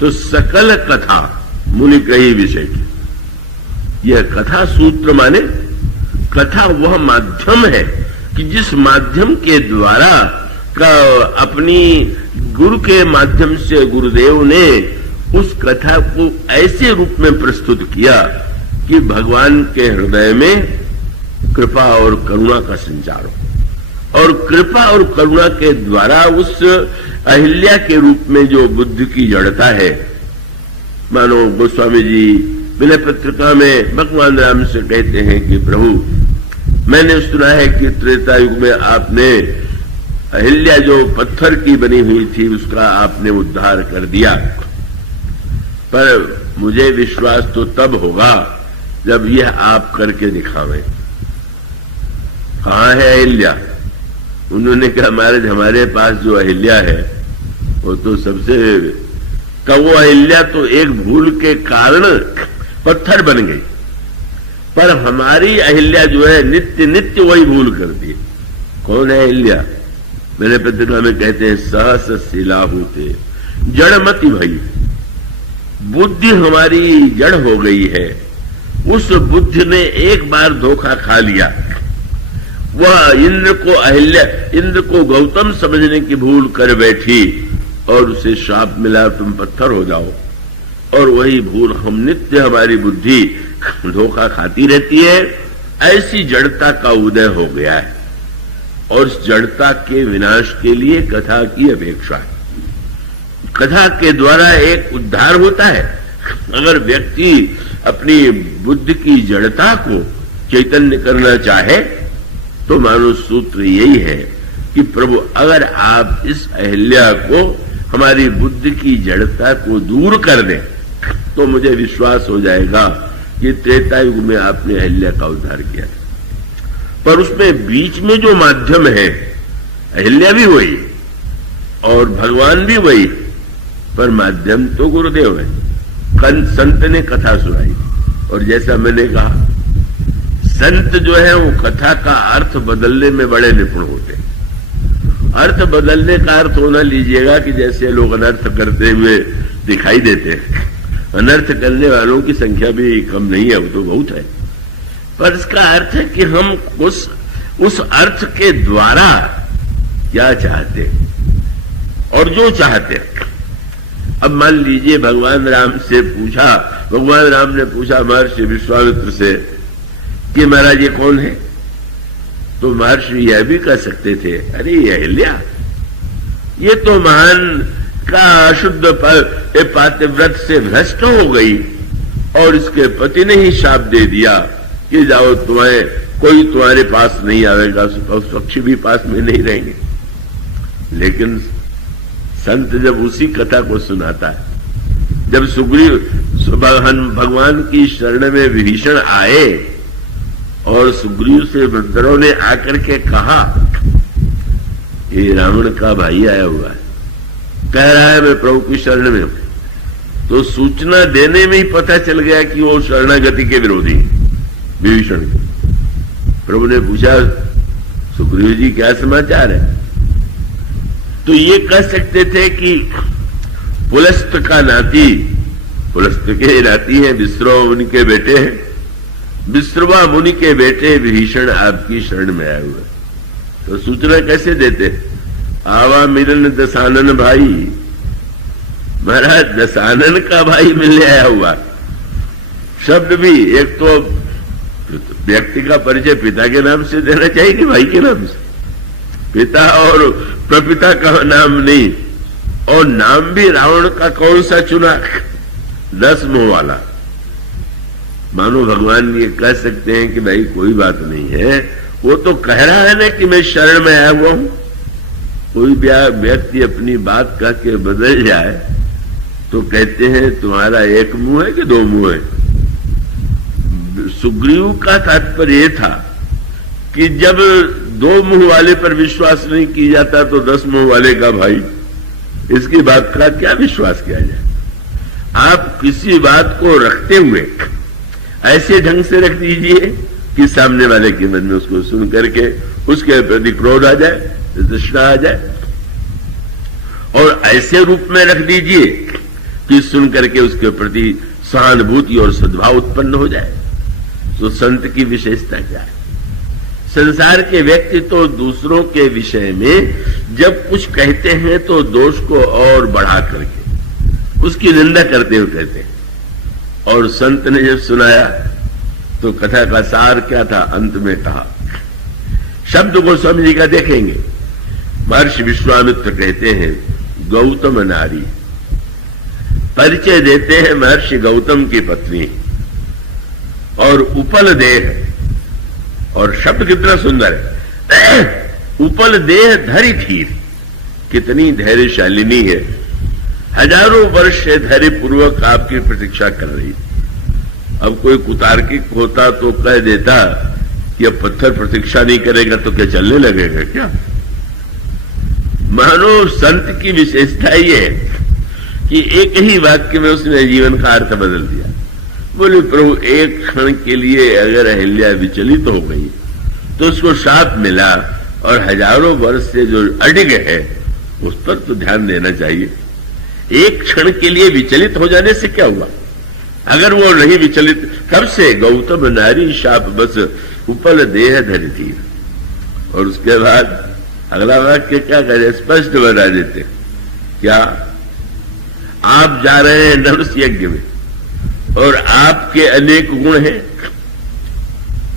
तो सकल कथा मुनि कही विषय की। यह कथा सूत्र माने कथा वह माध्यम है कि जिस माध्यम के द्वारा अपनी गुरु के माध्यम से गुरुदेव ने उस कथा को ऐसे रूप में प्रस्तुत किया कि भगवान के हृदय में कृपा और करुणा का संचार हो, और कृपा और करुणा के द्वारा उस अहिल्या के रूप में जो बुद्ध की जड़ता है, मानो गोस्वामी जी विनय पत्रिका में भगवान राम से कहते हैं कि प्रभु मैंने सुना है कि त्रेता युग में आपने अहिल्या जो पत्थर की बनी हुई थी उसका आपने उद्धार कर दिया, पर मुझे विश्वास तो तब होगा जब यह आप करके दिखावें। कहाँ है अहिल्या? उन्होंने कहा, महाराज हमारे पास जो अहिल्या है वो तो सबसे वो अहिल्या तो एक भूल के कारण पत्थर बन गई, पर हमारी अहिल्या जो है नित्य नित्य वही भूल करती। कौन है अहिल्या? मेरे पत्रिका में कहते हैं, सहस शिला होते जड़मति भई, बुद्धि हमारी जड़ हो गई है। उस बुद्धि ने एक बार धोखा खा लिया, वह इंद्र को गौतम समझने की भूल कर बैठी और उसे श्राप मिला, तुम पत्थर हो जाओ। और वही भूल हम नित्य हमारी बुद्धि धोखा खाती रहती है। ऐसी जड़ता का उदय हो गया है, और इस जड़ता के विनाश के लिए कथा की अपेक्षा है। कथा के द्वारा एक उद्धार होता है। अगर व्यक्ति अपनी बुद्धि की जड़ता को चैतन्य करना चाहे तो मानो सूत्र यही है कि प्रभु अगर आप इस अहिल्या को, हमारी बुद्धि की जड़ता को दूर कर दें तो मुझे विश्वास हो जाएगा कि त्रेता युग में आपने अहिल्या का उद्धार किया। पर उसमें बीच में जो माध्यम है, अहिल्या भी वही और भगवान भी वही, पर माध्यम तो गुरुदेव है। संत ने कथा सुनाई, और जैसा मैंने कहा संत जो है वो कथा का अर्थ बदलने में बड़े निपुण होते हैं। अर्थ बदलने का अर्थ होना लीजिएगा कि जैसे लोग अनर्थ करते हुए दिखाई देते हैं। अनर्थ करने वालों की संख्या भी कम नहीं है, वो तो बहुत है, पर इसका अर्थ है कि हम उस अर्थ के द्वारा क्या चाहते और जो चाहते। अब मान लीजिए भगवान राम ने पूछा महर्षि विश्वामित्र से कि महाराज ये कौन है? तो महर्षि यह भी कह सकते थे, अरे ये अहिल्या, ये तो महान का अशुद्ध पातिव्रत से भ्रष्ट हो गई और इसके पति ने ही शाप दे दिया कि जाओ, कोई तुम्हारे पास नहीं आएगा, पक्षी भी पास में नहीं रहेंगे। लेकिन संत जब उसी कथा को सुनाता है, जब सुग्रीव भगवान की शरण में विभीषण आए और सुग्रीव से बंदरों ने आकर के कहा, ये रावण का भाई आया हुआ है, कह रहा है मैं प्रभु की शरण में हूं, तो सूचना देने में ही पता चल गया कि वो शरणागति के विरोधी विभीषण के। प्रभु ने पूछा, सुग्रीव जी क्या समाचार है? तो ये कह सकते थे कि पुलस्त का नाती, पुलस्त के नाती हैं, विश्रवा मुनि के बेटे हैं, विश्रवा मुनि के बेटे विभीषण आपकी शरण में आए हुए। तो सूचना कैसे देते? आवा मिलन दशानन भाई, महाराज दशानन का भाई मिलने आया हुआ। शब्द भी एक तो व्यक्ति का परिचय पिता के नाम से देना चाहिए कि भाई के नाम से? पिता और प्रपिता का नाम नहीं। और नाम भी रावण का कौन सा चुना? 10 मुंह वाला। मानो भगवान ये कह सकते हैं कि भाई कोई बात नहीं है, वो तो कह रहा है ना कि मैं शरण में आया हुआ हूं। कोई व्यक्ति अपनी बात कह के बदल जाए तो कहते हैं तुम्हारा एक मुंह है कि 2 मुंह है। सुग्रीव का तात्पर्य था कि जब 2 मुंह वाले पर विश्वास नहीं किया जाता तो 10 मुंह वाले का भाई, इसकी बात का क्या विश्वास किया जाए? आप किसी बात को रखते हुए ऐसे ढंग से रख दीजिए कि सामने वाले के मन में उसको सुन करके उसके प्रति क्रोध आ जाए, तृष्णा आ जाए, और ऐसे रूप में रख दीजिए कि सुन करके उसके प्रति सहानुभूति और सद्भाव उत्पन्न हो जाए। तो संत की विशेषता क्या है? संसार के व्यक्ति तो दूसरों के विषय में जब कुछ कहते हैं तो दोष को और बढ़ा करके उसकी निंदा करते हुए कहते हैं, और संत ने जब सुनाया तो कथा का सार क्या था? अंत में कहा। शब्द गोस्वामी जी का देखेंगे। महर्षि विश्वामित्र कहते हैं गौतम नारी, परिचय देते हैं महर्षि गौतम की पत्नी, और उपल देह, और शब्द कितना सुंदर है, उपल देह धरि थीर, कितनी धैर्यशालिनी है। हजारों वर्ष से धैर्य पूर्वक आपकी प्रतीक्षा कर रही। अब कोई कुतार्किक होता तो कह देता कि अब पत्थर प्रतीक्षा नहीं करेगा तो क्या चलने लगेगा क्या? मानो संत की विशेषता ये है कि एक ही वाक्य में उसने जीवन का अर्थ बदल दिया। बोले प्रभु एक क्षण के लिए अगर अहिल्या विचलित हो गई तो उसको शाप मिला, और हजारों वर्ष से जो अडिग है उस पर तो ध्यान देना चाहिए। एक क्षण के लिए विचलित हो जाने से क्या हुआ? अगर वो नहीं विचलित, कब से गौतम नारी शाप बस उपल देह धरि थी। और उसके बाद अगला वाक्य क्या करे? स्पष्ट बता देते क्या? आप जा रहे हैं धनुष यज्ञ में और आपके अनेक गुण हैं,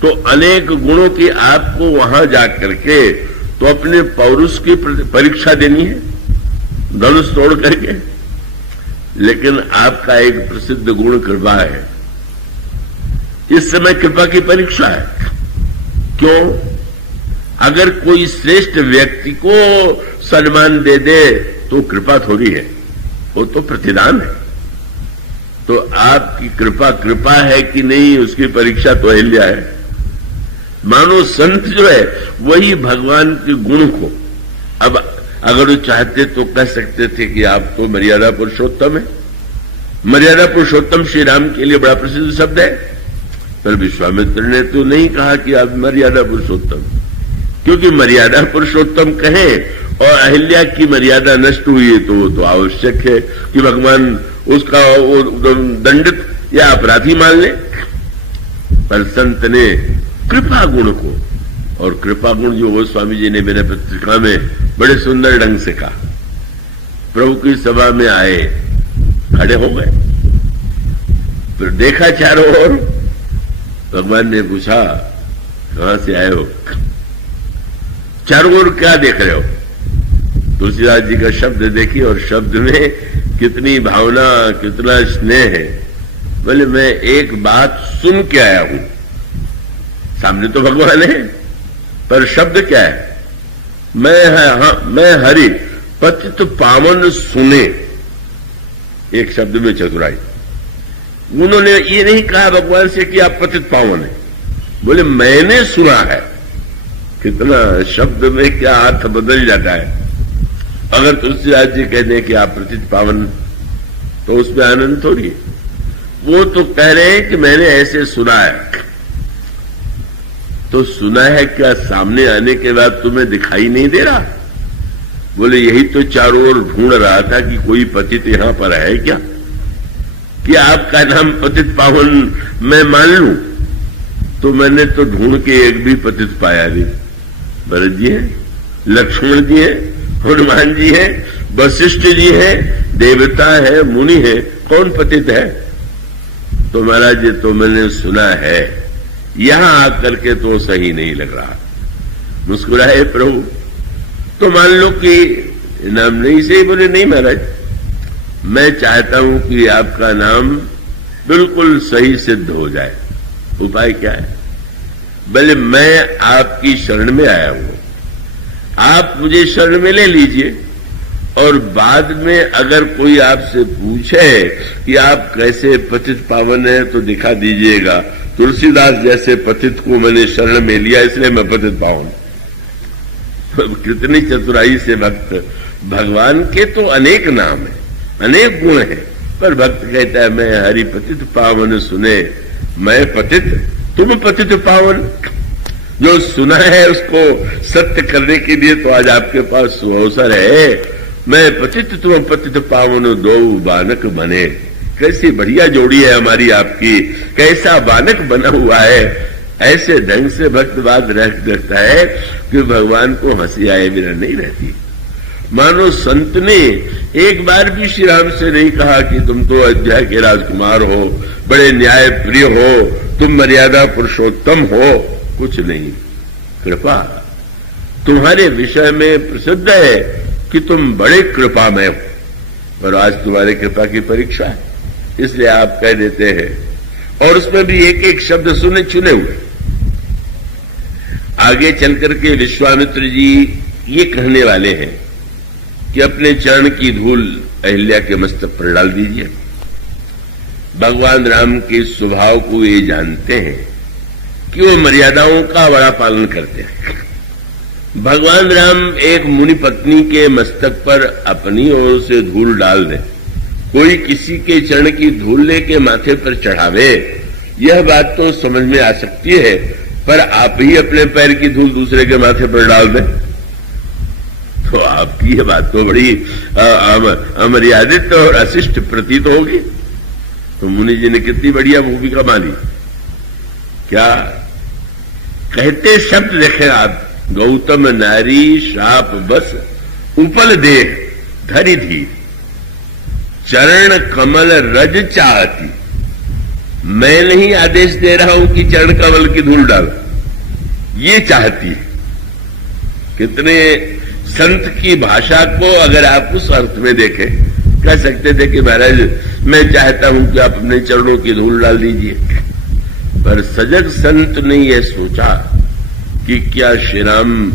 तो अनेक गुणों की आपको वहां जाकर के तो अपने पौरुष की परीक्षा देनी है धनुष तोड़ करके। लेकिन आपका एक प्रसिद्ध गुण कृपा है। इस समय कृपा की परीक्षा है। क्यों? अगर कोई श्रेष्ठ व्यक्ति को सम्मान दे दे तो कृपा थोड़ी है, वो तो प्रतिदान है। तो आपकी कृपा है कि नहीं, उसकी परीक्षा तो अहिल्या है। मानो संत जो है वही भगवान के गुण को, अब अगर वो चाहते तो कह सकते थे कि आप तो मर्यादा पुरुषोत्तम है। मर्यादा पुरुषोत्तम श्री राम के लिए बड़ा प्रसिद्ध शब्द है, पर विश्वामित्र ने तो नहीं कहा कि आप मर्यादा पुरुषोत्तम, क्योंकि मर्यादा पुरुषोत्तम कहे और अहिल्या की मर्यादा नष्ट हुई है तो वो तो आवश्यक है कि भगवान उसका दंडित या अपराधी मान ले। पर संत ने कृपा गुण को, और कृपा गुण जो वो स्वामी जी ने मेरे पत्रिका में बड़े सुंदर ढंग से कहा। प्रभु की सभा में आए, खड़े हो गए, फिर देखा चारों ओर। भगवान ने पूछा कहां से आए हो? चारों ओर क्या देख रहे हो? तुलसीदास जी का शब्द देखिए, और शब्द में कितनी भावना, कितना स्नेह है। बोले मैं एक बात सुन के आया हूं। सामने तो भगवान है, पर शब्द क्या है? मैं हरि पतित पावन सुने। एक शब्द में चतुराई। उन्होंने ये नहीं कहा भगवान से कि आप पतित पावन है, बोले मैंने सुना है। कितना शब्द में क्या अर्थ बदल जाता है। अगर तुलसीदास जी कह दें कि आप पतित पावन, तो उसमें आनंद थोड़ी है। वो तो कह रहे हैं कि मैंने ऐसे सुना है। तो सुना है क्या? सामने आने के बाद तुम्हें दिखाई नहीं दे रहा? बोले यही तो चारों ओर ढूंढ रहा था कि कोई पतित यहां पर है क्या, कि आपका नाम पतित पावन मैं मान लूं। तो मैंने तो ढूंढ के एक भी पतित पाया नहीं। भरत जी है, लक्ष्मण जी है, हनुमान जी है, वशिष्ठ जी है, देवता है, मुनि है, कौन पतित है? तो महाराज जी तो मैंने सुना है यहां आकर के तो सही नहीं लग रहा। मुस्कुराए प्रभु। तो मान लो कि नाम नहीं सही, बोले नहीं महाराज, मैं चाहता हूं कि आपका नाम बिल्कुल सही सिद्ध हो जाए। उपाय क्या है? बोले मैं आपकी शरण में आया हूं, आप मुझे शरण में ले लीजिए, और बाद में अगर कोई आपसे पूछे कि आप कैसे पतित पावन है तो दिखा दीजिएगा। तुलसीदास जैसे पतित को मैंने शरण में लिया, इसलिए मैं पतित पावन। कितनी चतुराई से भक्त। भगवान के तो अनेक नाम है, अनेक गुण है, पर भक्त कहता है मैं हरि पतित पावन सुने, मैं पतित तुम पतित पावन। जो सुना है उसको सत्य करने के लिए तो आज आपके पास अवसर है। मैं पतित तुम पतित पावन, दो बानक बने। कैसी बढ़िया जोड़ी है हमारी आपकी, कैसा बानक बना हुआ है। ऐसे ढंग से भक्त बात रखता है कि भगवान को हंसी आए बिना नहीं रहती। मानो संत ने एक बार भी श्री राम से नहीं कहा कि तुम तो अयोध्या के राजकुमार हो, बड़े न्याय प्रिय हो, तुम मर्यादा पुरुषोत्तम हो, कुछ नहीं। कृपा तुम्हारे विषय में प्रसिद्ध है कि तुम बड़े कृपामय हो, पर आज तुम्हारे कृपा की परीक्षा है, इसलिए आप कह देते हैं। और उसमें भी एक एक शब्द सुने चुने हुए। आगे चलकर के विश्वामित्र जी ये कहने वाले हैं कि अपने चरण की धूल अहिल्या के मस्तक पर डाल दीजिए। भगवान राम के स्वभाव को ये जानते हैं कि वो मर्यादाओं का बड़ा पालन करते हैं। भगवान राम एक मुनि पत्नी के मस्तक पर अपनी ओर से धूल डाल दे, कोई किसी के चरण की धूल लेके माथे पर चढ़ावे, यह बात तो समझ में आ सकती है, पर आप ही अपने पैर की धूल दूसरे के माथे पर डाल दें तो आपकी यह बात तो बड़ी अमर्यादित और अशिष्ट प्रतीत होगी। तो मुनि जी ने कितनी बढ़िया भूमिका मानी। क्या कहते शब्द देखें आप, गौतम नारी शाप बस उपल देह धरी धीर, चरण कमल रज चाहती। मैं नहीं आदेश दे रहा हूं कि चरण कमल की धूल डाल, ये चाहती है। कितने संत की भाषा को अगर आप उस अर्थ में देखें, कह सकते थे कि महाराज मैं चाहता हूं कि आप अपने चरणों की धूल डाल दीजिए, पर सजग संत ने यह सोचा कि क्या श्री राम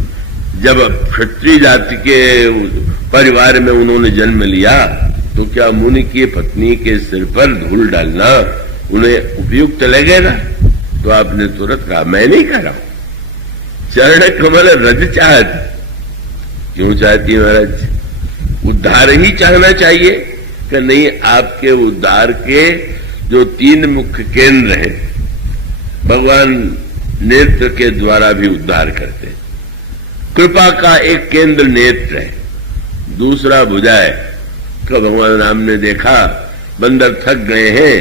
जब क्षत्रिय जाति के परिवार में उन्होंने जन्म लिया तो क्या मुनि की पत्नी के सिर पर धूल डालना उन्हें उपयुक्त लगेगा? तो आपने तुरंत कहा मैं नहीं कह रहा हूं, चरण कमल रज चाहती। क्यों चाहती है महाराज? उद्धार ही चाहना चाहिए कि नहीं? आपके उद्धार के जो 3 मुख्य केंद्र हैं, भगवान नेत्र के द्वारा भी उद्धार करते हैं। कृपा का एक केंद्र नेत्र है, दूसरा भुजा है। कि भगवान राम ने देखा बंदर थक गए हैं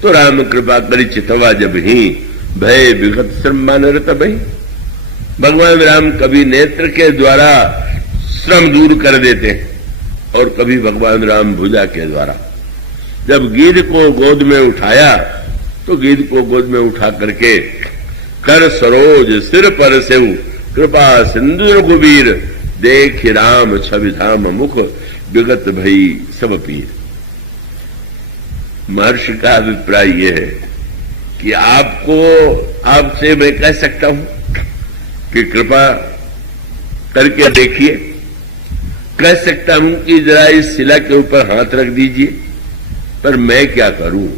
तो राम कृपा करी चितवा जब ही, भय विगत श्रम रत भई। भगवान राम कभी नेत्र के द्वारा श्रम दूर कर देते हैं और कभी भगवान राम भुजा के द्वारा। जब गिद्ध को गोद में उठाया तो गिद्ध को गोद में उठा करके कर सरोज सिर पर सेव, कृपा सिंधु रघुबीर, देख राम छवि धाम मुख, विगत भई सब पीर। महर्षि का अभिप्राय यह है कि आपसे मैं कह सकता हूं कि कृपा करके देखिए, कह सकता हूं कि जरा इस शिला के ऊपर हाथ रख दीजिए, पर मैं क्या करूं?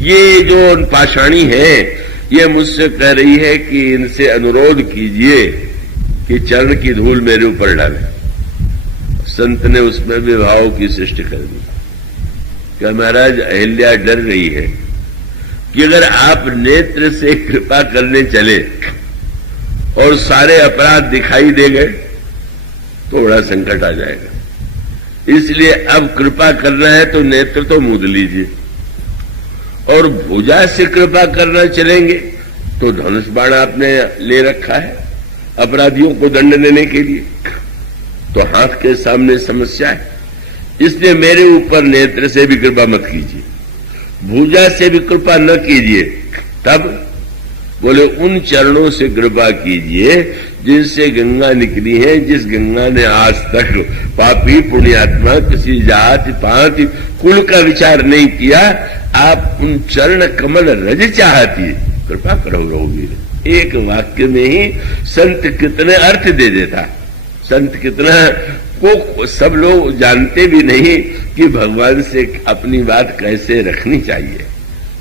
ये जो पाषाणी है ये मुझसे कह रही है कि इनसे अनुरोध कीजिए कि चरण की धूल मेरे ऊपर डालें। संत ने उसमें भी भाव की सृष्टि कर दी। क्या महाराज अहिल्या डर रही है कि अगर आप नेत्र से कृपा करने चले और सारे अपराध दिखाई दे गए तो बड़ा संकट आ जाएगा। इसलिए अब कृपा करना है तो नेत्र तो मूंद लीजिए, और भुजा से कृपा करना चलेंगे तो धनुष बाण आपने ले रखा है अपराधियों को दंड देने के लिए, तो हाथ के सामने समस्या है। इसलिए मेरे ऊपर नेत्र से भी कृपा मत कीजिए, भुजा से भी कृपा न कीजिए। तब बोले उन चरणों से कृपा कीजिए जिनसे गंगा निकली है, जिस गंगा ने आज तक पापी पुण्यात्मा किसी जाति पाति कुल का विचार नहीं किया, आप उन चरण कमल रज चाहती, कृपा करो रघुवीर। एक वाक्य में ही संत कितने अर्थ दे देता। संत कितना को सब लोग जानते भी नहीं कि भगवान से अपनी बात कैसे रखनी चाहिए,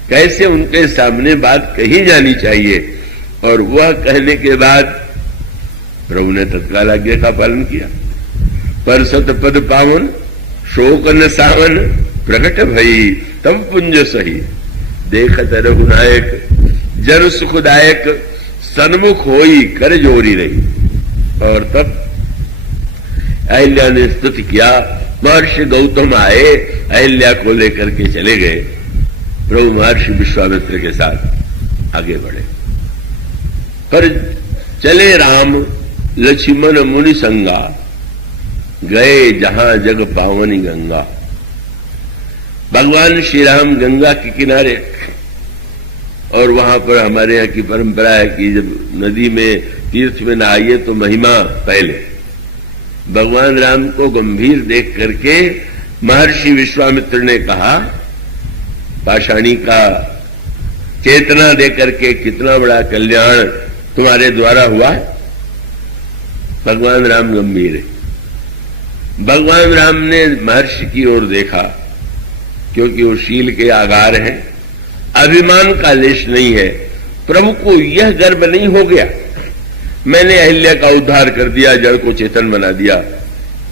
कैसे उनके सामने बात कही जानी चाहिए। और वह कहने के बाद प्रभु ने तत्काल आज्ञा का पालन किया। पर सतपद पावन शोक न सावन प्रकट भई तब पुंज सही, देखत रघुनायक जन सुखदायक सन्मुख होई कर जोरी रही। और तब अहिल्या ने स्तुति किया। महर्षि गौतम आए, अहिल्या को लेकर के चले गए। प्रभु महर्षि विश्वामित्र के साथ आगे बढ़े। पर चले राम लक्ष्मण मुनि संगा, गए जहां जग पावनी गंगा। भगवान श्री राम गंगा के किनारे, और वहां पर हमारे यहाँ की परंपरा है कि जब नदी में तीर्थ में नहाइए तो महिमा पहले। भगवान राम को गंभीर देख करके महर्षि विश्वामित्र ने कहा, पाषाणी का चेतना दे करके कितना बड़ा कल्याण तुम्हारे द्वारा हुआ है। भगवान राम गंभीर है। भगवान राम ने महर्षि की ओर देखा, क्योंकि वो शील के आगार हैं, अभिमान का लेश नहीं है। प्रभु को यह गर्व नहीं हो गया मैंने अहिल्या का उद्धार कर दिया, जड़ को चेतन बना दिया।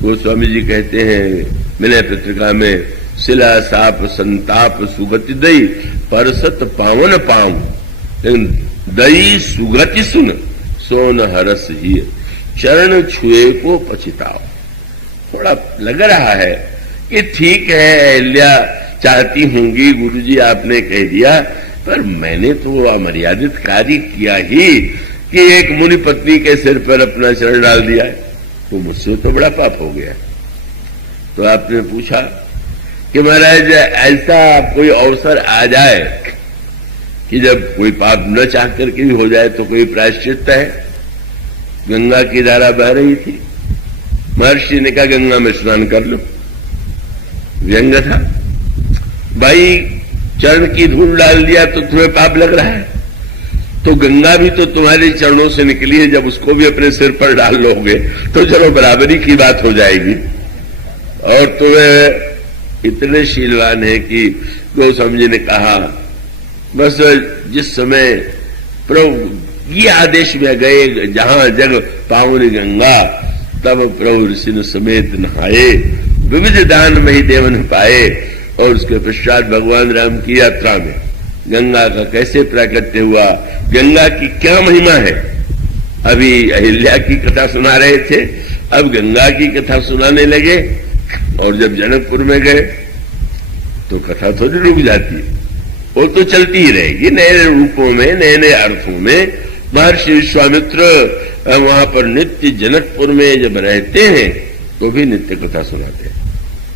गोस्वामी जी कहते हैं विनय पत्रिका में, शिला साप संताप सुगति दई परसत पावन पाऊं, लेकिन दई सुगति सुन सोन हरस ही, चरण छुए को पछताओ। थोड़ा लग रहा है कि ठीक है अहिल्या चाहती होंगी, गुरुजी आपने कह दिया, पर मैंने तो अमर्यादित कार्य किया ही कि एक मुनि पत्नी के सिर पर अपना चरण डाल दिया है, तो मुझसे तो बड़ा पाप हो गया। तो आपने पूछा कि महाराज ऐसा कोई अवसर आ जाए कि जब कोई पाप न चाह करके भी हो जाए तो कोई प्रायश्चित है। गंगा की धारा बह रही थी, महर्षि ने कहा गंगा में स्नान कर लो। व्यंग था, भाई चरण की धूल डाल दिया तो तुम्हें पाप लग रहा है, तो गंगा भी तो तुम्हारे चरणों से निकली है, जब उसको भी अपने सिर पर डाल लोगे तो चलो बराबरी की बात हो जाएगी। और तुम्हें इतने शीलवान है कि गोस्वामी जी ने कहा, बस जिस समय प्रभु ये आदेश में गए जहां जग पावनी गंगा, तब प्रभु ऋषि समेत नहाए, विविध दान में ही देवन पाए। और उसके पश्चात भगवान राम की यात्रा में गंगा का कैसे प्राकट्य हुआ, गंगा की क्या महिमा है। अभी अहिल्या की कथा सुना रहे थे, अब गंगा की कथा सुनाने लगे। और जब जनकपुर में गए तो कथा थोड़ी रुक जाती है, वो तो चलती ही रहेगी नए रूपों में, नए नए अर्थों में। महर्षि विश्वामित्र वहां पर नित्य जनकपुर में जब रहते हैं तो भी नित्य कथा सुनाते हैं।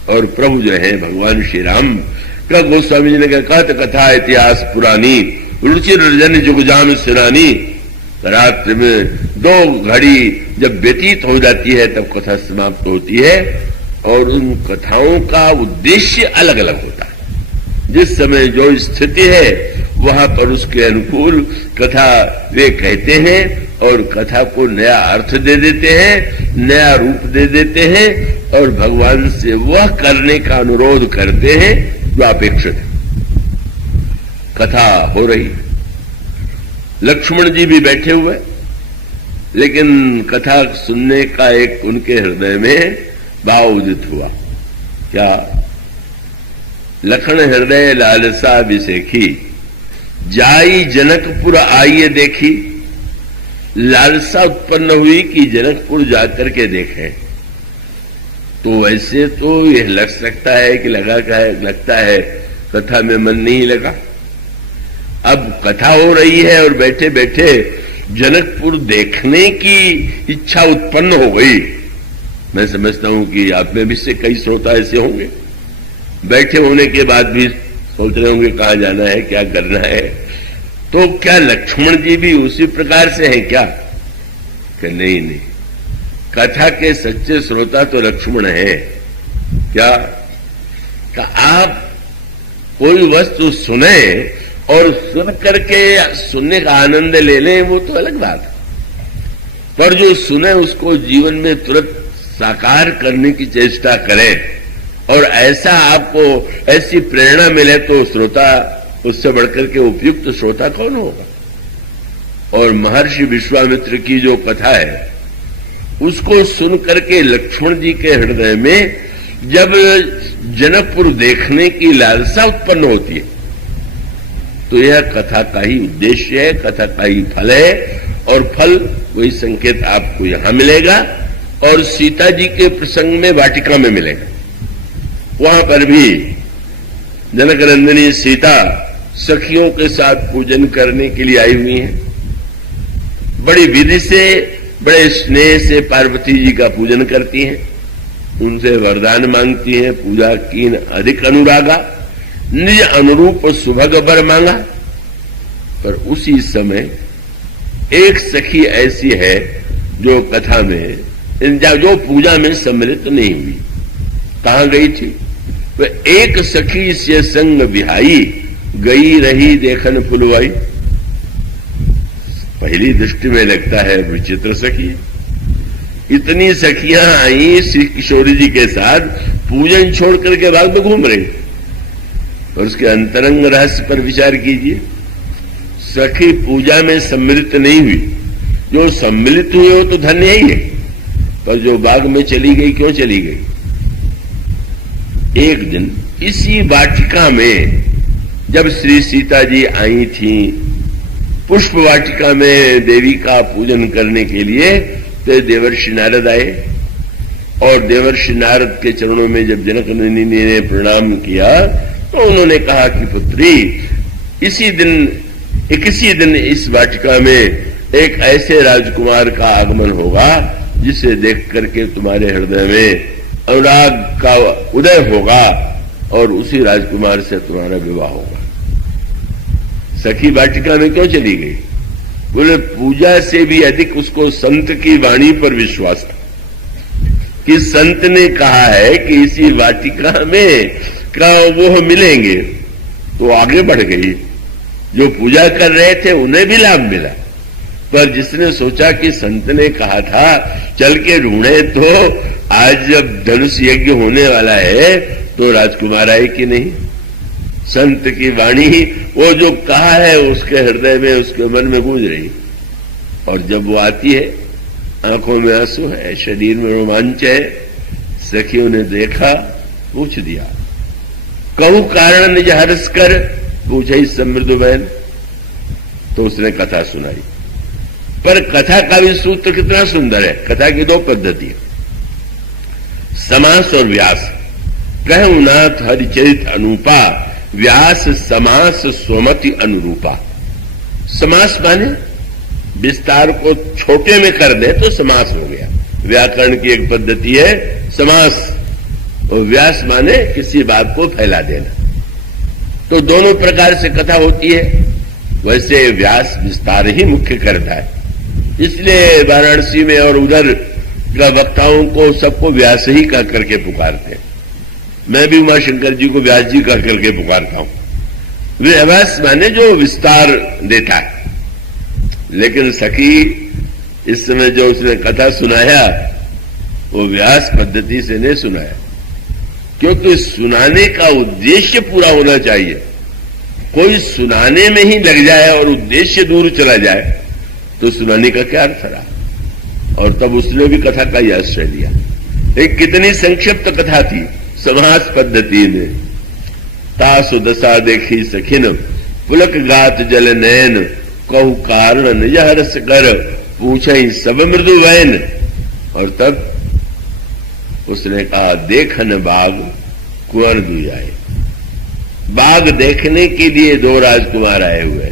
और प्रभु जो है भगवान श्री राम का, गोस्वामी जी ने कहा, कथा इतिहास पुरानी, रुचिर रजन जुगजाम सिरानी। रात्रि में 2 घड़ी जब व्यतीत हो जाती है तब कथा समाप्त होती है, और उन कथाओं का उद्देश्य अलग अलग होता है। जिस समय जो स्थिति है वहां पर उसके अनुकूल कथा वे कहते हैं, और कथा को नया अर्थ दे देते हैं, नया रूप दे देते हैं, और भगवान से वह करने का अनुरोध करते हैं जो अपेक्षित है। कथा हो रही, लक्ष्मण जी भी बैठे हुए, लेकिन कथा सुनने का एक उनके हृदय में भाव उदित हुआ। क्या? लखन हृदय लालसा विसेखी, जाई जनकपुर आइए देखी। लालसा उत्पन्न हुई कि जनकपुर जाकर के देखें। तो वैसे तो यह लग सकता है कि लगता है कथा में मन नहीं लगा। अब कथा हो रही है और बैठे बैठे जनकपुर देखने की इच्छा उत्पन्न हो गई। मैं समझता हूं कि आप में भी से कई श्रोता ऐसे होंगे, बैठे होने के बाद भी सोच रहे होंगे कहां जाना है, क्या करना है। तो क्या लक्ष्मण जी भी उसी प्रकार से हैं क्या? कि नहीं नहीं, कथा के सच्चे श्रोता तो लक्ष्मण है। क्या? कि आप कोई वस्तु सुने और सुन करके सुनने का आनंद ले लें, वो तो अलग बात है, पर जो सुने उसको जीवन में तुरंत साकार करने की चेष्टा करें और ऐसा आपको ऐसी प्रेरणा मिले तो श्रोता, उससे बढ़कर के उपयुक्त श्रोता कौन होगा? और महर्षि विश्वामित्र की जो कथा है उसको सुन करके लक्ष्मण जी के हृदय में जब जनकपुर देखने की लालसा उत्पन्न होती है तो यह कथा का ही उद्देश्य है, कथा का ही फल है। और फल वही संकेत आपको यहां मिलेगा और सीता जी के प्रसंग में वाटिका में मिलेगा। वहां पर भी जनकनंदिनी सीता सखियों के साथ पूजन करने के लिए आई हुई हैं। बड़ी विधि से, बड़े स्नेह से पार्वती जी का पूजन करती हैं, उनसे वरदान मांगती हैं। पूजा कीन अधिक अनुरागा, निज अनुरूप सुभग बर मांगा। पर उसी समय एक सखी ऐसी है जो कथा में, जो पूजा में सम्मिलित नहीं हुई। कहां गई थी? वह एक सखी से संग विहाई, गई रही देखन फुलवाई। पहली दृष्टि में लगता है विचित्र सखी। इतनी सखियां आई श्री किशोरी जी के साथ, पूजन छोड़ करके बाग में घूम रही। और उसके अंतरंग रहस्य पर विचार कीजिए। सखी पूजा में सम्मिलित नहीं हुई, जो सम्मिलित हुए हो तो धन्य ही है, पर जो बाग में चली गई, क्यों चली गई? एक दिन इसी वाटिका में जब श्री सीता जी आई थी, पुष्प वाटिका में देवी का पूजन करने के लिए, तो देवर्षि नारद आए और देवर्षि नारद के चरणों में जब जनकनंदिनी ने प्रणाम किया तो उन्होंने कहा कि पुत्री, इसी दिन इस वाटिका में एक ऐसे राजकुमार का आगमन होगा जिसे देख करके तुम्हारे हृदय में अनुराग का उदय होगा और उसी राजकुमार से तुम्हारा विवाह होगा। सखी वाटिका में क्यों चली गई? बोले पूजा से भी अधिक उसको संत की वाणी पर विश्वास था कि संत ने कहा है कि इसी वाटिका में का वो मिलेंगे, तो आगे बढ़ गई। जो पूजा कर रहे थे उन्हें भी लाभ मिला, पर जिसने सोचा कि संत ने कहा था चल के ढूंढे, तो आज जब धनुष यज्ञ होने वाला है तो राजकुमार आए कि नहीं। संत की वाणी वो जो कहा है उसके हृदय में, उसके मन में गूंज रही। और जब वो आती है, आंखों में आंसू है, शरीर में रोमांच है। सखियों ने देखा, पूछ दिया, कहू कारण निज हर्ष कर, पूछे समृद्धु बहन। तो उसने कथा सुनाई। पर कथा का भी सूत्र कितना सुंदर है। कथा की दो पद्धति है, समास और व्यास। कहु नाथ हरिचरित अनुपा, व्यास समास स्वमति अनुरूपा। समास माने विस्तार को छोटे में कर दे तो समास हो गया। व्याकरण की एक पद्धति है समास, और व्यास माने किसी बात को फैला देना। तो दोनों प्रकार से कथा होती है। वैसे व्यास विस्तार ही मुख्य करता है, इसलिए वाराणसी में और उधर का वक्ताओं को सबको व्यास ही कह करके पुकारते हैं। मैं भी उमाशंकर जी को व्यास जी कह करके पुकारता हूं। व्यास माने जो विस्तार देता है। लेकिन सखी इस समय जो उसने कथा सुनाया वो व्यास पद्धति से नहीं सुनाया, क्योंकि सुनाने का उद्देश्य पूरा होना चाहिए। कोई सुनाने में ही लग जाए और उद्देश्य दूर चला जाए तो सुनाने का क्या अर्थ रहा। और तब उसने भी कथा का ही आश्रय लिया। एक कितनी संक्षिप्त कथा थी समास पद्धति में। तासु दशा देखी सखिन, पुलक गात जल नैन, कहु कारण निज हर्ष कर, पूछई सब मृदु वैन। और तब उसने कहा, देखन बाग कुंवर दुजाए। बाग देखने के लिए दो राजकुमार आए हुए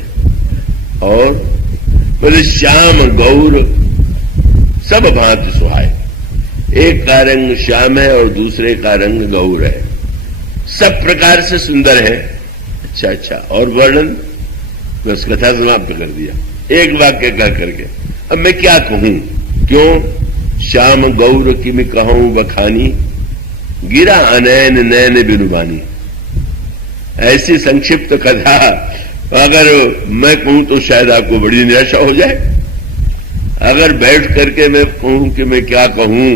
और बोले श्याम गौर सब भांति सुहाए। एक का रंग श्याम है और दूसरे का रंग गौर है, सब प्रकार से सुंदर है। अच्छा, और वर्णन बस कथा समाप्त कर दिया एक वाक्य कह करके। अब मैं क्या कहूं? क्यों? श्याम गौर की मैं कहूं बखानी, गिरा अनैन नैन बिनुबानी। ऐसी संक्षिप्त कथा अगर मैं कहूं तो शायद आपको बड़ी निराशा हो जाए। अगर बैठ करके मैं कहूं कि मैं क्या कहूं,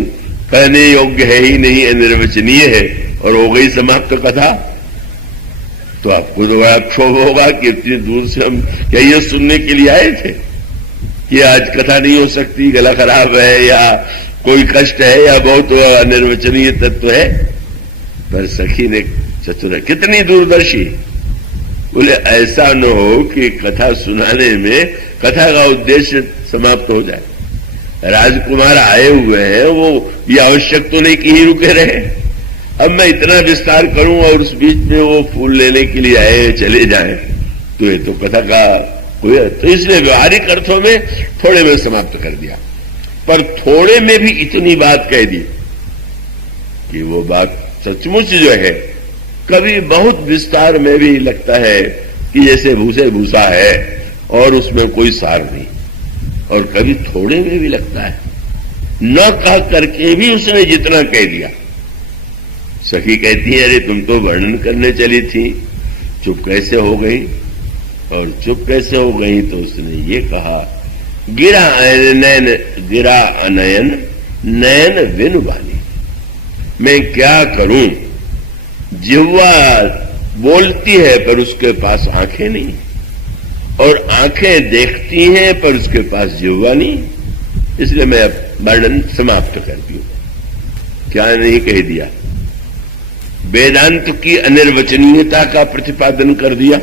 कहने योग्य है ही नहीं, अनिर्वचनीय है, और हो गई समाप्त कथा, तो आपको तो बड़ा क्षोभ होगा कि इतनी दूर से हम क्या ये सुनने के लिए आए थे कि आज कथा नहीं हो सकती, गला खराब है या कोई कष्ट है या बहुत अनिर्वचनीय तत्व है। पर सखी ने चतुर कितनी दूरदर्शी, बोले ऐसा न हो कि कथा सुनाने में कथा का उद्देश्य समाप्त हो जाए। राजकुमार आए हुए हैं, वो ये आवश्यक तो नहीं कि ही रुके रहे। अब मैं इतना विस्तार करूं और उस बीच में वो फूल लेने के लिए आए चले जाएं, तो ये तो कथा का कोई, तो इसलिए व्यवहारिक अर्थों में थोड़े में समाप्त कर दिया। पर थोड़े में भी इतनी बात कह दी कि वो बात सचमुच जो है कभी बहुत विस्तार में भी लगता है कि जैसे भूसे भूसा है और उसमें कोई सार नहीं, और कभी थोड़े में भी लगता है न कह करके भी उसने जितना कह दिया। सखी कहती है, अरे तुम तो वर्णन करने चली थी, चुप कैसे हो गई? और चुप कैसे हो गई तो उसने ये कहा, गिरा अनयन नयन विनुबानी। मैं क्या करूं? जिह्वा बोलती है पर उसके पास आंखें नहीं, और आंखें देखती हैं पर उसके पास जिह्वा नहीं, इसलिए मैं अब वर्णन समाप्त कर दी। क्या नहीं कह दिया? वेदांत की अनिर्वचनीयता का प्रतिपादन कर दिया।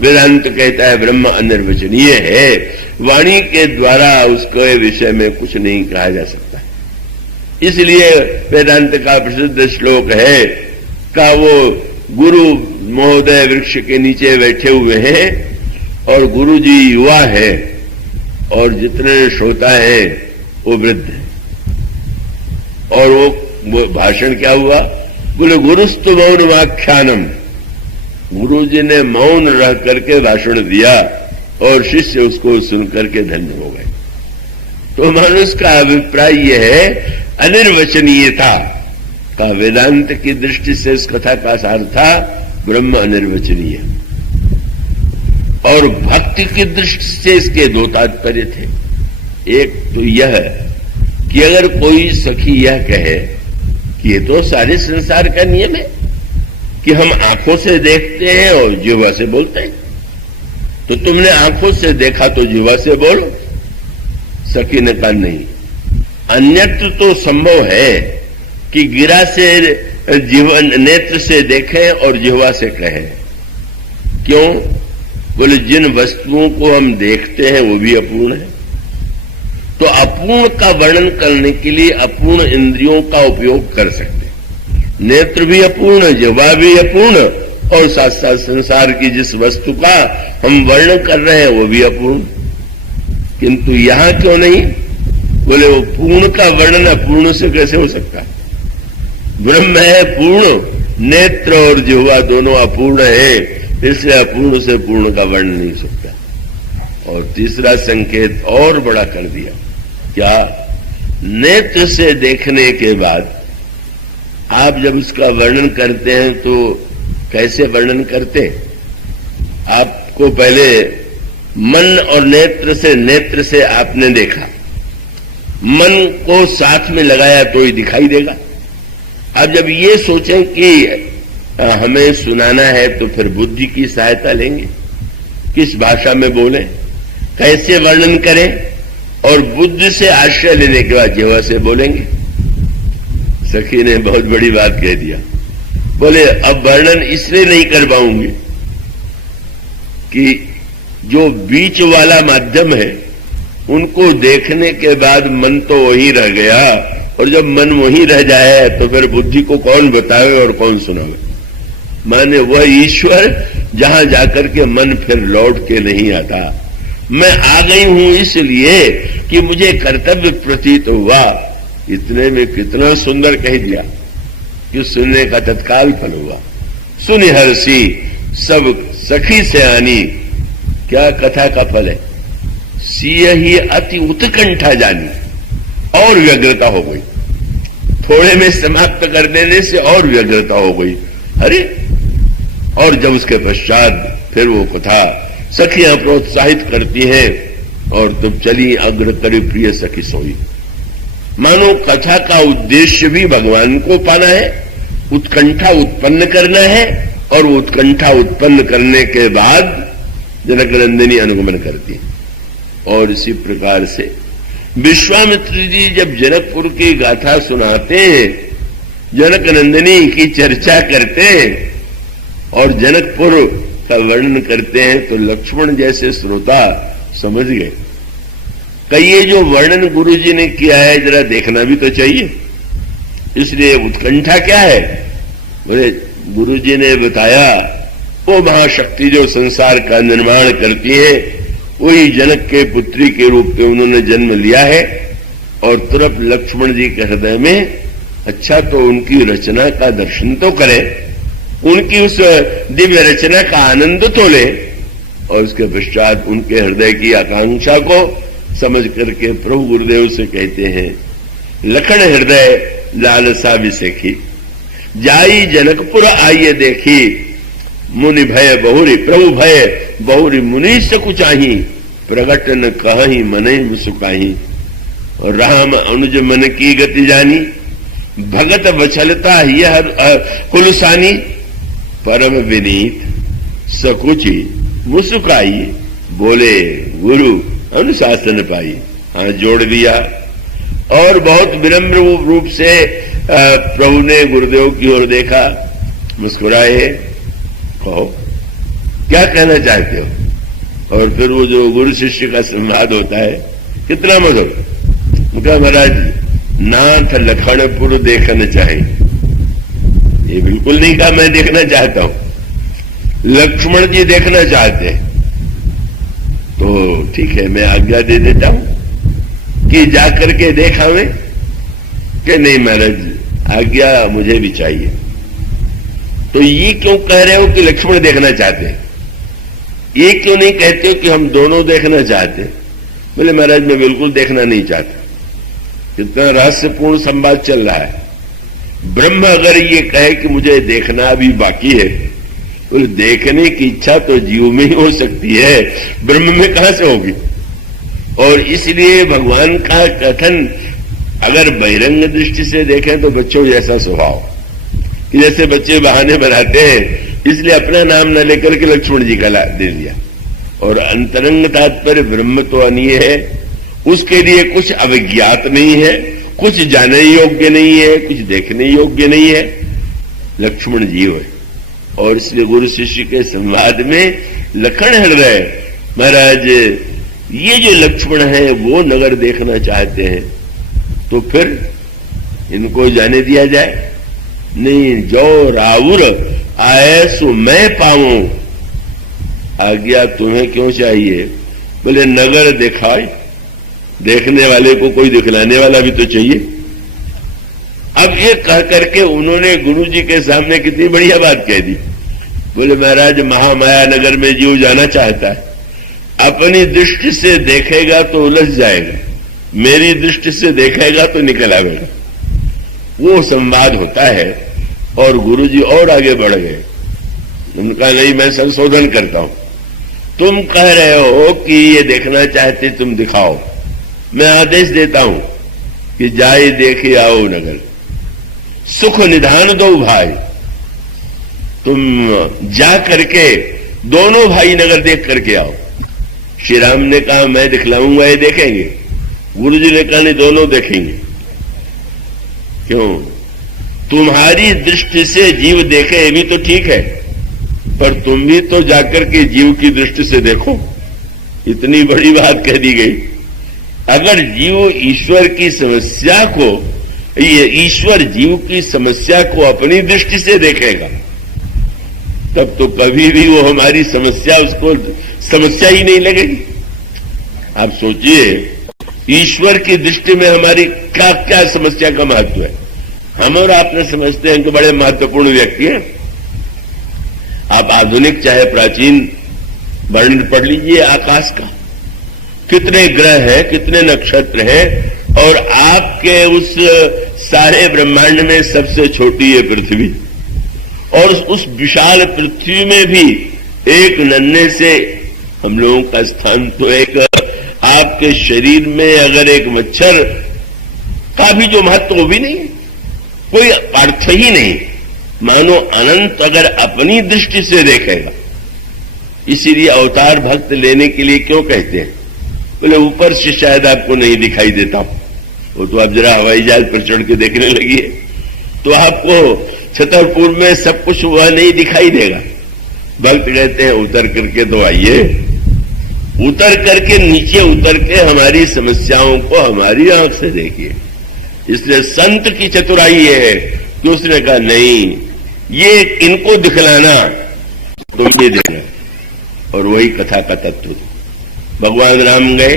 वेदांत कहता है ब्रह्म अनिर्वचनीय है, वाणी के द्वारा उसके विषय में कुछ नहीं कहा जा सकता। इसलिए वेदांत का प्रसिद्ध श्लोक है का वो गुरु महोदय वृक्ष के नीचे बैठे हुए हैं और गुरु जी युवा है और जितने श्रोता है वो वृद्ध है। और वो भाषण क्या हुआ? बोले गुरुस्तु मौन वाख्यानम। गुरु जी ने मौन रह करके भाषण दिया और शिष्य उसको सुनकर के धन्य हो गए। तो मनुष्य का अभिप्राय यह है अनिर्वचनीयता का। वेदांत की दृष्टि से इस कथा का सार था ब्रह्म अनिर्वचनीय, और भक्ति की दृष्टि से इसके दो तात्पर्य थे। एक तो यह कि अगर कोई सखी यह कहे कि ये तो सारे संसार का नियम है कि हम आंखों से देखते हैं और जिह्वा से बोलते हैं, तो तुमने आंखों से देखा तो जिह्वा से बोलो। सखी ने कहा नहीं, अन्यत्र तो संभव है कि गिरा से जीवन नेत्र से देखें और जिह्वा से कहें। क्यों? बोले जिन वस्तुओं को हम देखते हैं वो भी अपूर्ण है, तो अपूर्ण का वर्णन करने के लिए अपूर्ण इंद्रियों का उपयोग कर सकते हैं। नेत्र भी अपूर्ण, जिह्वा भी अपूर्ण, और साथ साथ संसार की जिस वस्तु का हम वर्णन कर रहे हैं वो भी अपूर्ण। किंतु यहां क्यों नहीं? बोले वो पूर्ण का वर्णन अपूर्ण से कैसे हो सकता है? ब्रह्म है पूर्ण, नेत्र और जिह्वा दोनों अपूर्ण है, इसलिए अपूर्ण से पूर्ण का वर्णन नहीं हो सकता। और तीसरा संकेत और बड़ा कर दिया, क्या? नेत्र से देखने के बाद आप जब उसका वर्णन करते हैं तो कैसे वर्णन करते? आपको पहले मन और नेत्र से आपने देखा, मन को साथ में लगाया तो ही दिखाई देगा। अब जब ये सोचें कि हमें सुनाना है तो फिर बुद्धि की सहायता लेंगे, किस भाषा में बोलें, कैसे वर्णन करें, और बुद्धि से आश्रय लेने के बाद जिह्वा से बोलेंगे। सखी ने बहुत बड़ी बात कह दिया। बोले अब वर्णन इसलिए नहीं कर पाऊंगी कि जो बीच वाला माध्यम है उनको देखने के बाद मन तो वही रह गया, और जब मन वही रह जाए तो फिर बुद्धि को कौन बतावे और कौन सुनावे? माने वह ईश्वर जहां जाकर के मन फिर लौट के नहीं आता। मैं आ गई हूं इसलिए कि मुझे कर्तव्य प्रतीत हुआ। इतने में कितना सुंदर कह दिया कि सुनने का तत्काल फल हुआ। सुनि हर्षी सब सखी से आनी, क्या कथा का फल है? सिय ही अति उत्कंठा जानी, और व्यग्रता हो गई। थोड़े में समाप्त कर देने से और व्यग्रता हो गई। अरे, और जब उसके पश्चात फिर वो कथा सखियां प्रोत्साहित करती हैं, और तुम चली अग्र करी प्रिय सखी सोई। मानो कथा का उद्देश्य भी भगवान को पाना है, उत्कंठा उत्पन्न करना है, और उत्कंठा उत्पन्न करने के बाद जनक नंदिनी अनुगमन करती है। और इसी प्रकार से विश्वामित्र जी जब जनकपुर की गाथा सुनाते हैं, जनक नंदिनी की चर्चा करते हैं और जनकपुर का वर्णन करते हैं, तो लक्ष्मण जैसे श्रोता समझ गए कि ये जो वर्णन गुरु जी ने किया है जरा देखना भी तो चाहिए। इसलिए उत्कंठा क्या है? बोले गुरु जी ने बताया वो महाशक्ति जो संसार का निर्माण करती है, वही जनक के पुत्री के रूप में उन्होंने जन्म लिया है। और तुरंत लक्ष्मण जी के हृदय में अच्छा तो उनकी रचना का दर्शन तो करें, उनकी उस दिव्य रचना का आनंद तो ले, और उसके पश्चात उनके हृदय की आकांक्षा को समझ करके प्रभु गुरुदेव से कहते हैं, लखन हृदय लालसा विसेखी, जाई जनकपुर आइए देखी, मुनि भय बहुरी, प्रभु भय बहुरी मुनि सकुचाही, प्रगट न कहीं मने मुसुकाही, और राम अनुज मन की गति जानी, भगत बछलता यह कुलसानी, परम विनीत सकुची मुसुकाई, बोले गुरु अनुशासन पाई। हाँ, जोड़ दिया। और बहुत विनम्र रूप से प्रभु ने गुरुदेव की ओर देखा, मुस्कुराए, कहो क्या कहना चाहते हो। और फिर वो जो गुरु शिष्य का संवाद होता है कितना मधुर। उनका महाराज नाथ लखनपुर देखना चाहे, ये बिल्कुल नहीं कहा मैं देखना चाहता हूं, लक्ष्मण जी देखना चाहते हैं। तो ठीक है, मैं आज्ञा दे देता हूं कि जाकर के देखावे। कि नहीं महाराज, आज्ञा मुझे भी चाहिए। तो ये क्यों कह रहे हो कि लक्ष्मण देखना चाहते हैं? ये क्यों नहीं कहते हो कि हम दोनों देखना चाहते हैं? बोले महाराज मैं बिल्कुल देखना नहीं चाहता। कितना रहस्यपूर्ण संवाद चल रहा है। ब्रह्म अगर ये कहे कि मुझे देखना अभी बाकी है, तो देखने की इच्छा तो जीव में ही हो सकती है, ब्रह्म में कहां से होगी। और इसलिए भगवान का कथन अगर बहिरंग दृष्टि से देखें तो बच्चों जैसा स्वभाव, कि जैसे बच्चे बहाने बनाते हैं, इसलिए अपना नाम न लेकर के लक्ष्मण जी का दे दिया। और अंतरंग तात्पर्य ब्रह्म तो अनीय है, उसके लिए कुछ अविज्ञात नहीं है, कुछ जानने योग्य नहीं है, कुछ देखने योग्य नहीं है, लक्ष्मण जीव है। और इसलिए गुरु शिष्य के संवाद में लखन हृदय, महाराज ये जो लक्ष्मण है वो नगर देखना चाहते हैं, तो फिर इनको जाने दिया जाए? नहीं, जो राउर आए सो मैं पाऊं, आज्ञा तुम्हें क्यों चाहिए? बोले नगर दिखाए, देखने वाले को कोई दिखलाने वाला भी तो चाहिए। अब ये कह करके उन्होंने गुरु जी के सामने कितनी बढ़िया बात कह दी। बोले महाराज महामाया नगर में जीव जाना चाहता है, अपनी दृष्टि से देखेगा तो उलझ जाएगा, मेरी दृष्टि से देखेगा तो निकल आएगा। वो संवाद होता है। और गुरुजी और आगे बढ़ गए। उनका नहीं, मैं संशोधन करता हूं। तुम कह रहे हो कि ये देखना चाहते, तुम दिखाओ, मैं आदेश देता हूं कि जाए देखे आओ नगर, सुख निधान दो भाई। तुम जा करके दोनों भाई नगर देख करके आओ। श्री राम ने कहा मैं दिखलाऊंगा, ये देखेंगे। गुरुजी ने कहा नहीं, दोनों देखेंगे। क्यों? तुम्हारी दृष्टि से जीव देखे ये भी तो ठीक है, पर तुम भी तो जाकर के जीव की दृष्टि से देखो। इतनी बड़ी बात कह दी गई। अगर जीव ईश्वर की समस्या को, ये ईश्वर जीव की समस्या को अपनी दृष्टि से देखेगा, तब तो कभी भी वो हमारी समस्या, उसको समस्या ही नहीं लगेगी। आप सोचिए, ईश्वर की दृष्टि में हमारी क्या क्या समस्या का महत्व है। हम और आप समझते हैं कि बड़े महत्वपूर्ण व्यक्ति हैं। आप आधुनिक चाहे प्राचीन वर्णन पढ़ लीजिए आकाश का, कितने ग्रह हैं, कितने नक्षत्र हैं, और आपके उस सारे ब्रह्मांड में सबसे छोटी है पृथ्वी, और उस विशाल पृथ्वी में भी एक नन्हे से हम लोगों का स्थान तो एक आपके शरीर में अगर एक मच्छर का भी जो महत्व वो भी नहीं, कोई अर्थ ही नहीं, मानो अनंत अगर अपनी दृष्टि से देखेगा। इसीलिए अवतार भक्त लेने के लिए क्यों कहते हैं, बोले ऊपर से शायद आपको नहीं दिखाई देता, वो तो आप जरा हवाई जहाज पर चढ़ के देखने लगिए तो आपको छतरपुर में सब कुछ वह नहीं दिखाई देगा। भक्त कहते हैं उतर करके तो आइए, उतर करके नीचे उतर के हमारी समस्याओं को हमारी आंख से देखिए। इसलिए संत की चतुराई ये है कि उसने कहा नहीं, ये इनको दिखलाना तुम ये देना, और वही कथा का तत्व। भगवान राम गए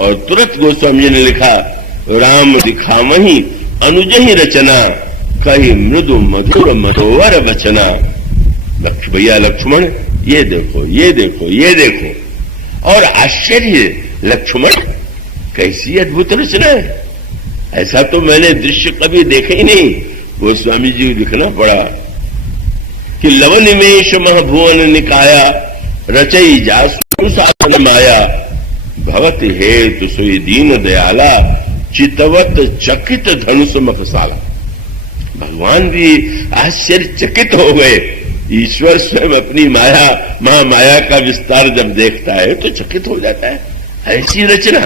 और तुरंत गोस्वामी जी ने लिखा, राम दिखावही अनुजहि रचना, कही मृदु मधुर मधोवर बचना। भैया लक्ष्मण ये देखो, ये देखो, ये देखो, और आश्चर्य, लक्ष्मण कैसी अद्भुत रचना है, ऐसा तो मैंने दृश्य कभी देखा ही नहीं। गोस्वामी जी को दिखना पड़ा कि लव निमेश महभुवन निकाया, रचई जासु साधन माया, भवत हेतु सोई दीन दयाला, चितवत चकित धनुष मखसाला। भगवान भी आश्चर्यचकित हो गए। ईश्वर स्वयं अपनी माया, माया का विस्तार जब देखता है तो चकित हो जाता है। ऐसी रचना,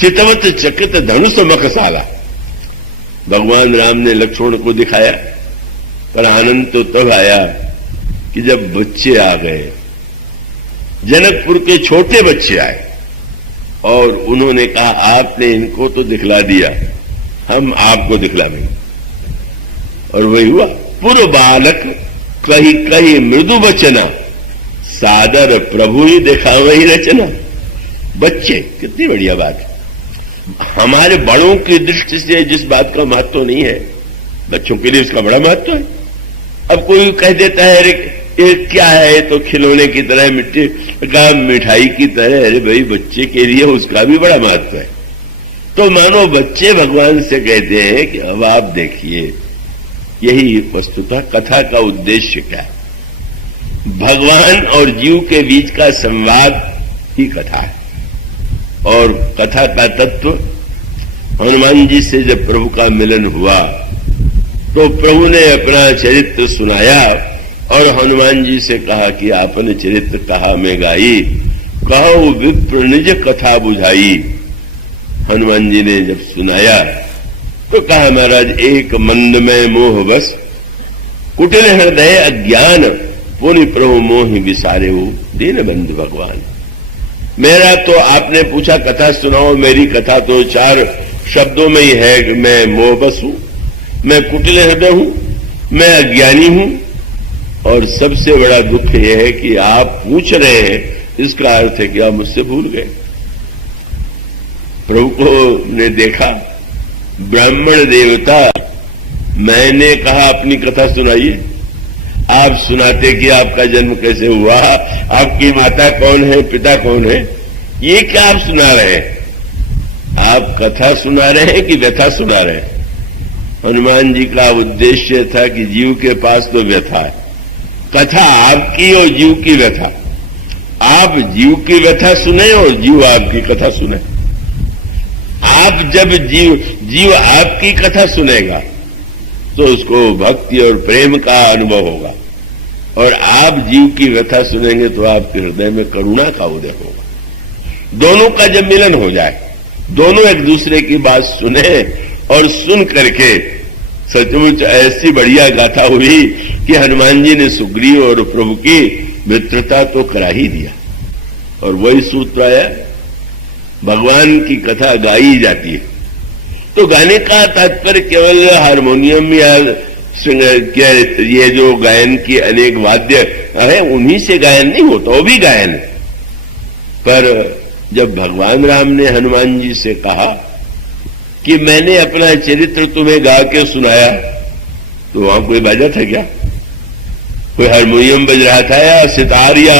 चितवत चकित धनुष मखसाला। भगवान राम ने लक्ष्मण को दिखाया, पर आनंद तो तब आया कि जब बच्चे आ गए, जनकपुर के छोटे बच्चे आए और उन्होंने कहा आपने इनको तो दिखला दिया, हम आपको दिखला देंगे। और वही हुआ, पूर्व बालक कही कही मृदु वचना, सादर प्रभु ही देखा वही रचना। बच्चे, कितनी बढ़िया बात है। हमारे बड़ों की दृष्टि से जिस बात का महत्व नहीं है, बच्चों के लिए उसका बड़ा महत्व है। अब कोई कह देता है अरे ये क्या है, तो खिलौने की तरह, मिट्टी का मिठाई की तरह। अरे भाई बच्चे के लिए उसका भी बड़ा महत्व है। तो मानो बच्चे भगवान से कहते हैं कि अब आप देखिए, यही वस्तुतः कथा का उद्देश्य क्या है। भगवान और जीव के बीच का संवाद ही कथा है। और कथा का तत्व, हनुमान जी से जब प्रभु का मिलन हुआ तो प्रभु ने अपना चरित्र सुनाया और हनुमान जी से कहा कि आपने चरित्र कहा मैं गाई, कहो विप्र निज कथा बुझाई। हनुमान जी ने जब सुनाया तो कहा महाराज एक मंद में मोह बस, कुटिल हृदय अज्ञान, पुनि प्रभु मोहि विसारे हो दीन बंधु भगवान। मेरा तो आपने पूछा कथा सुनाओ, मेरी कथा तो 4 शब्दों में ही है। मैं मोह बस हूं, मैं कुटिल हृदय हूं, मैं अज्ञानी हूं, और सबसे बड़ा दुख यह है कि आप पूछ रहे हैं, इसका अर्थ है कि आप मुझसे भूल गए। प्रभु को ने देखा, ब्राह्मण देवता, मैंने कहा अपनी कथा सुनाइए, आप सुनाते कि आपका जन्म कैसे हुआ, आपकी माता कौन है, पिता कौन है, ये क्या आप सुना रहे हैं? आप कथा सुना रहे हैं कि व्यथा सुना रहे हैं? हनुमान जी का उद्देश्य था कि जीव के पास तो व्यथा है, कथा आपकी और जीव की व्यथा। आप जीव की व्यथा सुने और जीव आपकी कथा सुने। आप जब जीव आपकी कथा सुनेगा तो उसको भक्ति और प्रेम का अनुभव होगा, और आप जीव की व्यथा सुनेंगे तो आपके हृदय में करुणा का उदय होगा। दोनों का जब मिलन हो जाए, दोनों एक दूसरे की बात सुने, और सुन करके सचमुच ऐसी बढ़िया गाथा हुई कि हनुमान जी ने सुग्रीव और प्रभु की मित्रता तो करा ही दिया। और वही सूत्र आया, भगवान की कथा गाई जाती है। तो गाने का तात्पर्य केवल हारमोनियम या ये जो गायन की अनेक वाद्य है उन्हीं से गायन नहीं होता, वो भी गायन है। पर जब भगवान राम ने हनुमान जी से कहा कि मैंने अपना चरित्र तुम्हें गा के सुनाया, तो वहां कोई बाजा था क्या? कोई हारमोनियम बज रहा था या सितार या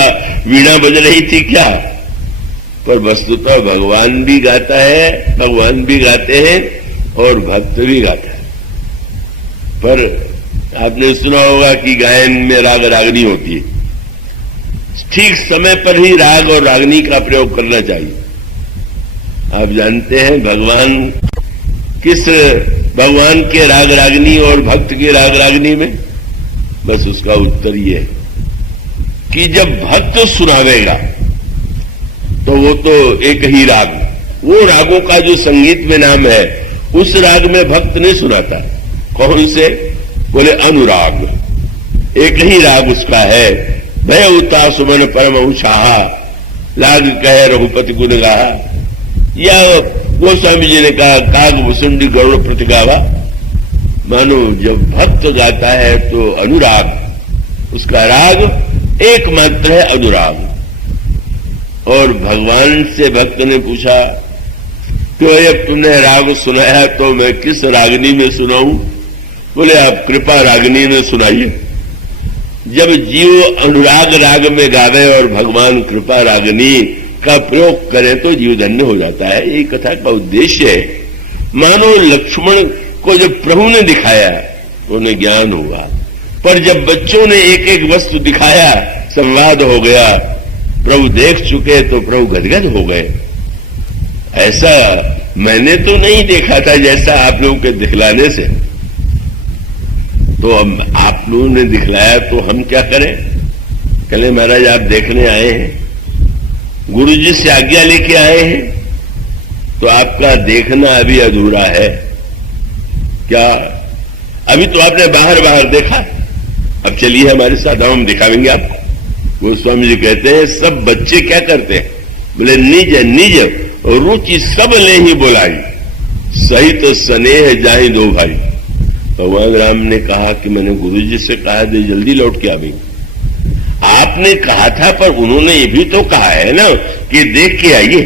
वीणा बज रही थी क्या? पर वस्तुतः भगवान भी गाता है, भगवान भी गाते हैं और भक्त भी गाता है। पर आपने सुना होगा कि गायन में राग रागनी होती है। ठीक समय पर ही राग और रागनी का प्रयोग करना चाहिए। आप जानते हैं भगवान के राग रागनी और भक्त के राग रागनी में? बस उसका उत्तर यह है कि जब भक्त सुनावेगा तो वो तो एक ही राग, वो रागों का जो संगीत में नाम है उस राग में भक्त नहीं सुनाता। कौन से? बोले अनुराग। एक ही राग उसका है। भय उता सुमन परम उषाहा, लाग कह रघुपति गुण गाहा, या गोस्वामी जी ने कहा काग वसुंडी गौड़ प्रतिगावा। मानो जब भक्त गाता है तो अनुराग, उसका राग एकमात्र है अनुराग। और भगवान से भक्त ने पूछा कि अब तुमने राग सुनाया तो मैं किस रागनी में सुनाऊं? बोले आप कृपा रागनी में सुनाइए। जब जीव अनुराग राग में गावे और भगवान कृपा रागनी का प्रयोग करे तो जीव धन्य हो जाता है। ये कथा का उद्देश्य है। मानो लक्ष्मण को जब प्रभु ने दिखाया तो उन्हें ज्ञान हुआ, पर जब बच्चों ने एक एक वस्तु दिखाया, संवाद हो गया, प्रभु देख चुके तो प्रभु गदगद हो गए। ऐसा मैंने तो नहीं देखा था जैसा आप लोगों के दिखलाने से। तो अब आप लोगों ने दिखलाया तो हम क्या करें? कहले महाराज आप देखने आए हैं, गुरु जी से आज्ञा लेके आए हैं, तो आपका देखना अभी अधूरा है। क्या? अभी तो आपने बाहर बाहर देखा, अब चलिए हमारे साथ, हम दिखावेंगे आपको। गोस्वामी जी कहते हैं सब बच्चे क्या करते हैं? बोले निज निज रुचि सब ले ही बोलाई, सही तो स्नेह जाहि दो भाई। भगवान राम ने कहा कि मैंने गुरु जी से कहा दे जल्दी लौट के आ गई। आपने कहा था पर उन्होंने ये भी तो कहा है ना कि देख के आइए।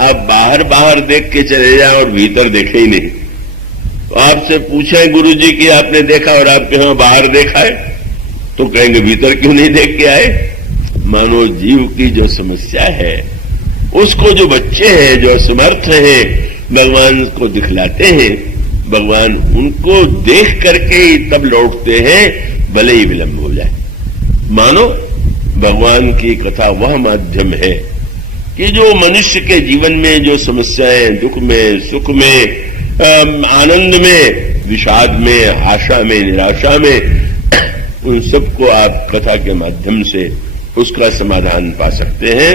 आप बाहर बाहर देख के चले जाए और भीतर देखे ही नहीं। तो आपसे पूछे गुरु जी कि आपने देखा और आपके यहां बाहर देखा है, तो कहेंगे भीतर क्यों नहीं देख के आए? मानो जीव की जो समस्या है, उसको जो बच्चे हैं जो असमर्थ हैं भगवान को दिखलाते हैं, भगवान उनको देख करके ही तब लौटते हैं, भले ही विलंब हो जाए। मानो भगवान की कथा वह माध्यम है कि जो मनुष्य के जीवन में जो समस्याएं, दुख में, सुख में, आनंद में, विषाद में, आशा में, निराशा में, उन सबको आप कथा के माध्यम से उसका समाधान पा सकते हैं।